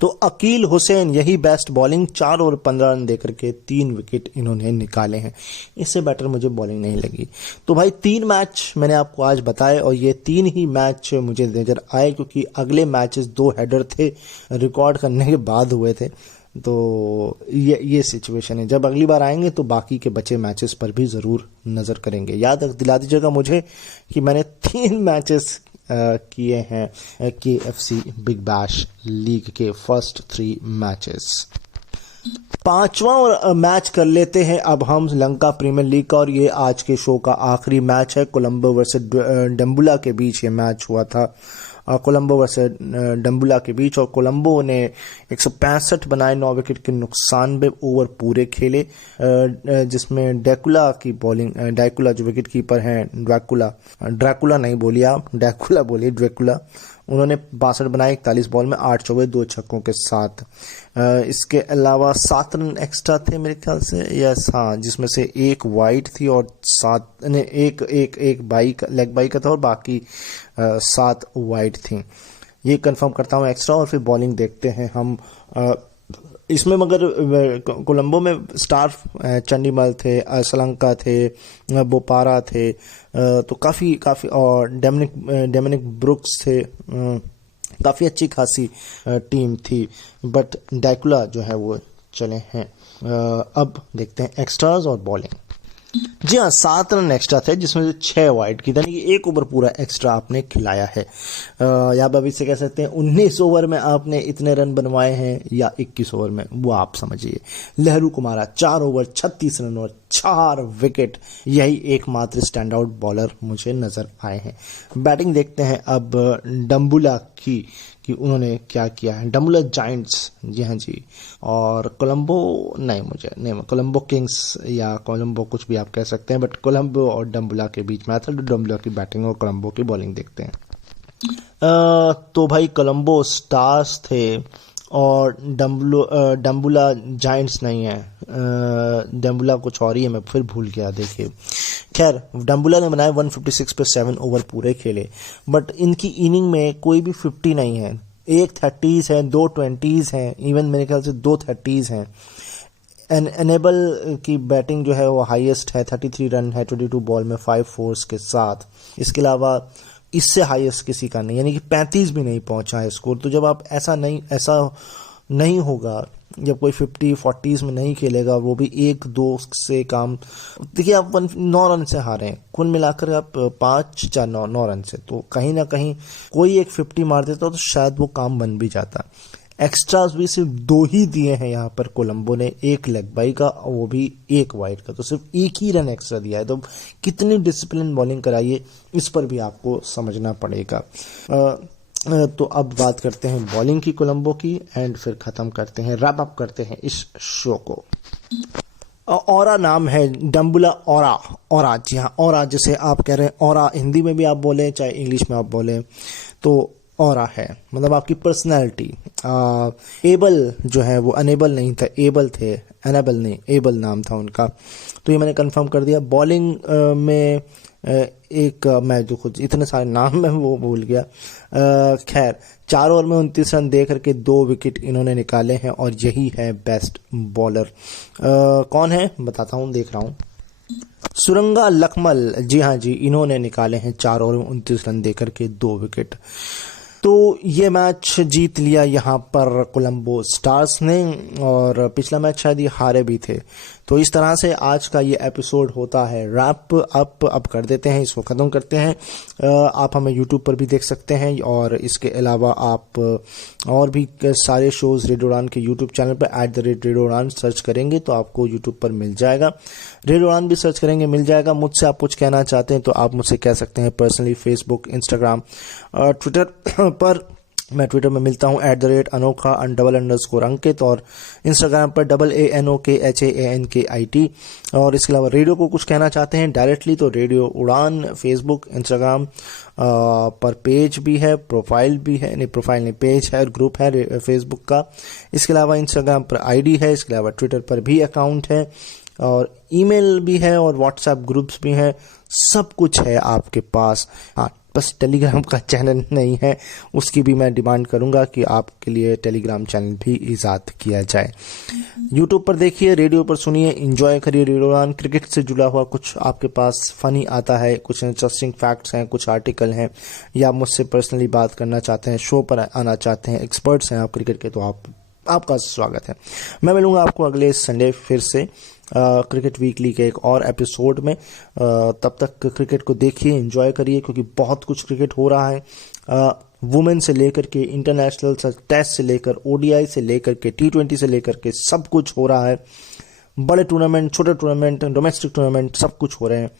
तो अकील हुसैन, यही बेस्ट बॉलिंग, 4 ओवर 15 रन देकर के 3 विकेट इन्होंने निकाले हैं। इससे बेटर मुझे बॉलिंग नहीं लगी। तो भाई 3 मैच मैंने आपको आज बताए, और ये 3 ही मैच मुझे नजर आए, क्योंकि अगले मैचेस 2 हेडर थे, रिकॉर्ड करने के बाद हुए थे। तो ये सिचुएशन है। जब अगली बार आएंगे तो बाकी के बचे मैचेस पर भी ज़रूर नज़र करेंगे। याद दिला दीजिएगा मुझे कि मैंने 3 मैचेस किए हैं KFC बिग बैश लीग के फर्स्ट 3 मैचेस। 5वां मैच कर लेते हैं अब हम लंका प्रीमियर लीग का, और ये आज के शो का आखिरी मैच है। कोलंबो वर्सेस डम्बुला के बीच ये मैच हुआ था, कोलंबो वर्सेस डम्बुला के बीच, और कोलंबो ने 165 बनाए 9 विकेट के नुकसान पे ओवर पूरे खेले, जिसमें डैकुला की बॉलिंग, डैकुला जो विकेट कीपर हैं, ड्रैकुला नहीं बोलिए आप, डैकुला बोलिए, ड्रैकुला, उन्होंने 62 बनाए 41 बॉल में 8 चौके 2 छक्कों के साथ। इसके अलावा 7 रन एक्स्ट्रा थे मेरे ख्याल से, यस हाँ, जिसमें से 1 वाइड थी और 1 बाई का, लेग बाई का था, और बाकी 7 वाइड थी। ये कंफर्म करता हूँ एक्स्ट्रा, और फिर बॉलिंग देखते हैं हम। इसमें मगर कोलंबो में स्टार चंडीमल थे, श्रीलंका थे, बोपारा थे, तो काफ़ी और डेमिनिक ब्रुक्स थे, काफ़ी अच्छी खासी टीम थी, बट डैकुला जो है वो चले हैं। अब देखते हैं एक्स्ट्राज और बॉलिंग। जी हाँ, 7 रन एक्स्ट्रा थे, जिसमें से 6 वाइड की, यानी कि 1 ओवर पूरा एक्स्ट्रा आपने खिलाया है। या अभी से कह सकते हैं 19 ओवर में आपने इतने रन बनवाए हैं, या 21 ओवर में, वो आप समझिए। लहरू कुमारा 4 ओवर 36 रन और 4 विकेट, यही एकमात्र स्टैंड आउट बॉलर मुझे नजर आए हैं। बैटिंग देखते हैं अब डम्बुला की, कि उन्होंने क्या किया है। डम्बुला जायंट्स, जी हाँ जी, और कोलंबो नहीं, कोलंबो किंग्स या कोलंबो कुछ भी आप कह सकते हैं, बट कोलंबो और डम्बुला के बीच मैच है। तो डम्बुला की बैटिंग और कोलंबो की बॉलिंग देखते हैं। तो भाई कोलंबो स्टार्स थे और डम्बुला जायंट्स नहीं है, डम्बुला कुछ और ही है, मैं फिर भूल गया, देखिए। खैर, डम्बुला ने बनाए 156 पे 7 ओवर पूरे खेले, बट इनकी इनिंग में कोई भी 50 नहीं है। 1 30s है, 2 20s हैं, इवन मेरे ख्याल से 2 30s हैं। एनेबल की बैटिंग जो है वो हाईएस्ट है, 33 रन है 22 बॉल में 5 फोर्स के साथ। इसके अलावा इससे हाईएस्ट किसी का नहीं, यानी कि 35 भी नहीं पहुंचा है स्कोर। तो जब आप ऐसा नहीं होगा, जब कोई 50-40s में नहीं खेलेगा, वो भी 1-2 से काम, देखिए आप 9 रन से हारे हैं, कुल मिलाकर आप 5-4-9 रन से, तो कहीं ना कहीं कोई एक 50 मार देता तो शायद वो काम बन भी जाता। एक्स्ट्रास भी सिर्फ 2 ही दिए हैं यहाँ पर कोलंबो ने, एक लेग बाई का और वो भी एक वाइड का, तो सिर्फ 1 ही रन एक्स्ट्रा दिया है। तो कितनी डिसिप्लिन बॉलिंग कराइए, इस पर भी आपको समझना पड़ेगा। तो अब बात करते हैं बॉलिंग की कोलंबो की, एंड फिर ख़त्म करते हैं, रैप अप करते हैं इस शो को। औरा नाम है, डम्बुला औरा, जी हाँ औरा, जैसे आप कह रहे हैं औरा, हिंदी में भी आप बोले चाहे इंग्लिश में आप बोले, तो औरा है मतलब आपकी पर्सनैलिटी। एबल जो है वो अनेबल नहीं था, एबल थे, एनेबल नहीं, एबल नाम था उनका, तो ये मैंने कंफर्म कर दिया। बॉलिंग में एक मैं जो खुद इतने सारे नाम में वो भूल गया। खैर 4 ओवर में 29 रन दे करके 2 विकेट इन्होंने निकाले हैं और यही है बेस्ट बॉलर। कौन है बताता हूँ, देख रहा हूँ, सुरंगा लकमल, जी हाँ जी, इन्होंने निकाले हैं 4 ओवर में 29 रन दे करके 2 विकेट। तो ये मैच जीत लिया यहाँ पर कोलंबो स्टार्स ने, और पिछला मैच शायद ये हारे भी थे। तो इस तरह से आज का ये एपिसोड होता है रैप अप। अब कर देते हैं, इसको ख़त्म करते हैं। आप हमें यूट्यूब पर भी देख सकते हैं, और इसके अलावा आप और भी सारे शोज़ रेडियो उड़ान के यूट्यूब चैनल पर @रेडियो उड़ान सर्च करेंगे तो आपको यूट्यूब पर मिल जाएगा। रेडियो उड़ान भी सर्च करेंगे, मिल जाएगा। मुझसे आप कुछ कहना चाहते हैं तो आप मुझसे कह सकते हैं पर्सनली, फेसबुक, इंस्टाग्राम, ट्विटर पर। मैं ट्विटर में मिलता हूँ @अनोखा _अंकित, और इंस्टाग्राम पर AANOKHAANKIT। और इसके अलावा रेडियो को कुछ कहना चाहते हैं डायरेक्टली तो रेडियो उड़ान फेसबुक, इंस्टाग्राम पर पेज भी है, प्रोफाइल भी है, नहीं प्रोफाइल नहीं, पेज है और ग्रुप है फेसबुक का। इसके अलावा इंस्टाग्राम पर आईडी है, इसके अलावा ट्विटर पर भी अकाउंट है, और ईमेल भी है, और व्हाट्सएप ग्रुप्स भी हैं, सब कुछ है आपके पास। हाँ, बस टेलीग्राम का चैनल नहीं है, उसकी भी मैं डिमांड करूंगा कि आपके लिए टेलीग्राम चैनल भी ईजाद किया जाए। यूट्यूब पर देखिए, रेडियो पर सुनिए, एंजॉय करिए रेडियो उड़ान। क्रिकेट से जुड़ा हुआ कुछ आपके पास फनी आता है, कुछ इंटरेस्टिंग फैक्ट्स हैं, कुछ आर्टिकल हैं, या मुझसे पर्सनली बात करना चाहते हैं, शो पर आना चाहते हैं, एक्सपर्ट्स हैं आप क्रिकेट के, तो आपका स्वागत है। मैं मिलूंगा आपको अगले संडे फिर से क्रिकेट वीकली के एक और एपिसोड में। तब तक क्रिकेट को देखिए, एंजॉय करिए, क्योंकि बहुत कुछ क्रिकेट हो रहा है। वुमेन से लेकर के इंटरनेशनल, टेस्ट से लेकर ODI से लेकर के T20 से लेकर के सब कुछ हो रहा है। बड़े टूर्नामेंट, छोटे टूर्नामेंट, डोमेस्टिक टूर्नामेंट, सब कुछ हो रहे हैं।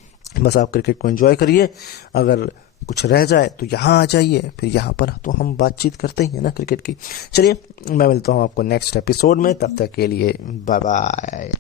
बस आप क्रिकेट को एंजॉय करिए। अगर कुछ रह जाए तो यहाँ आ जाइए, फिर यहाँ पर तो हम बातचीत करते ही है ना क्रिकेट की। चलिए, मैं मिलता हूँ आपको नेक्स्ट एपिसोड में, तब तक के लिए बाय बाय।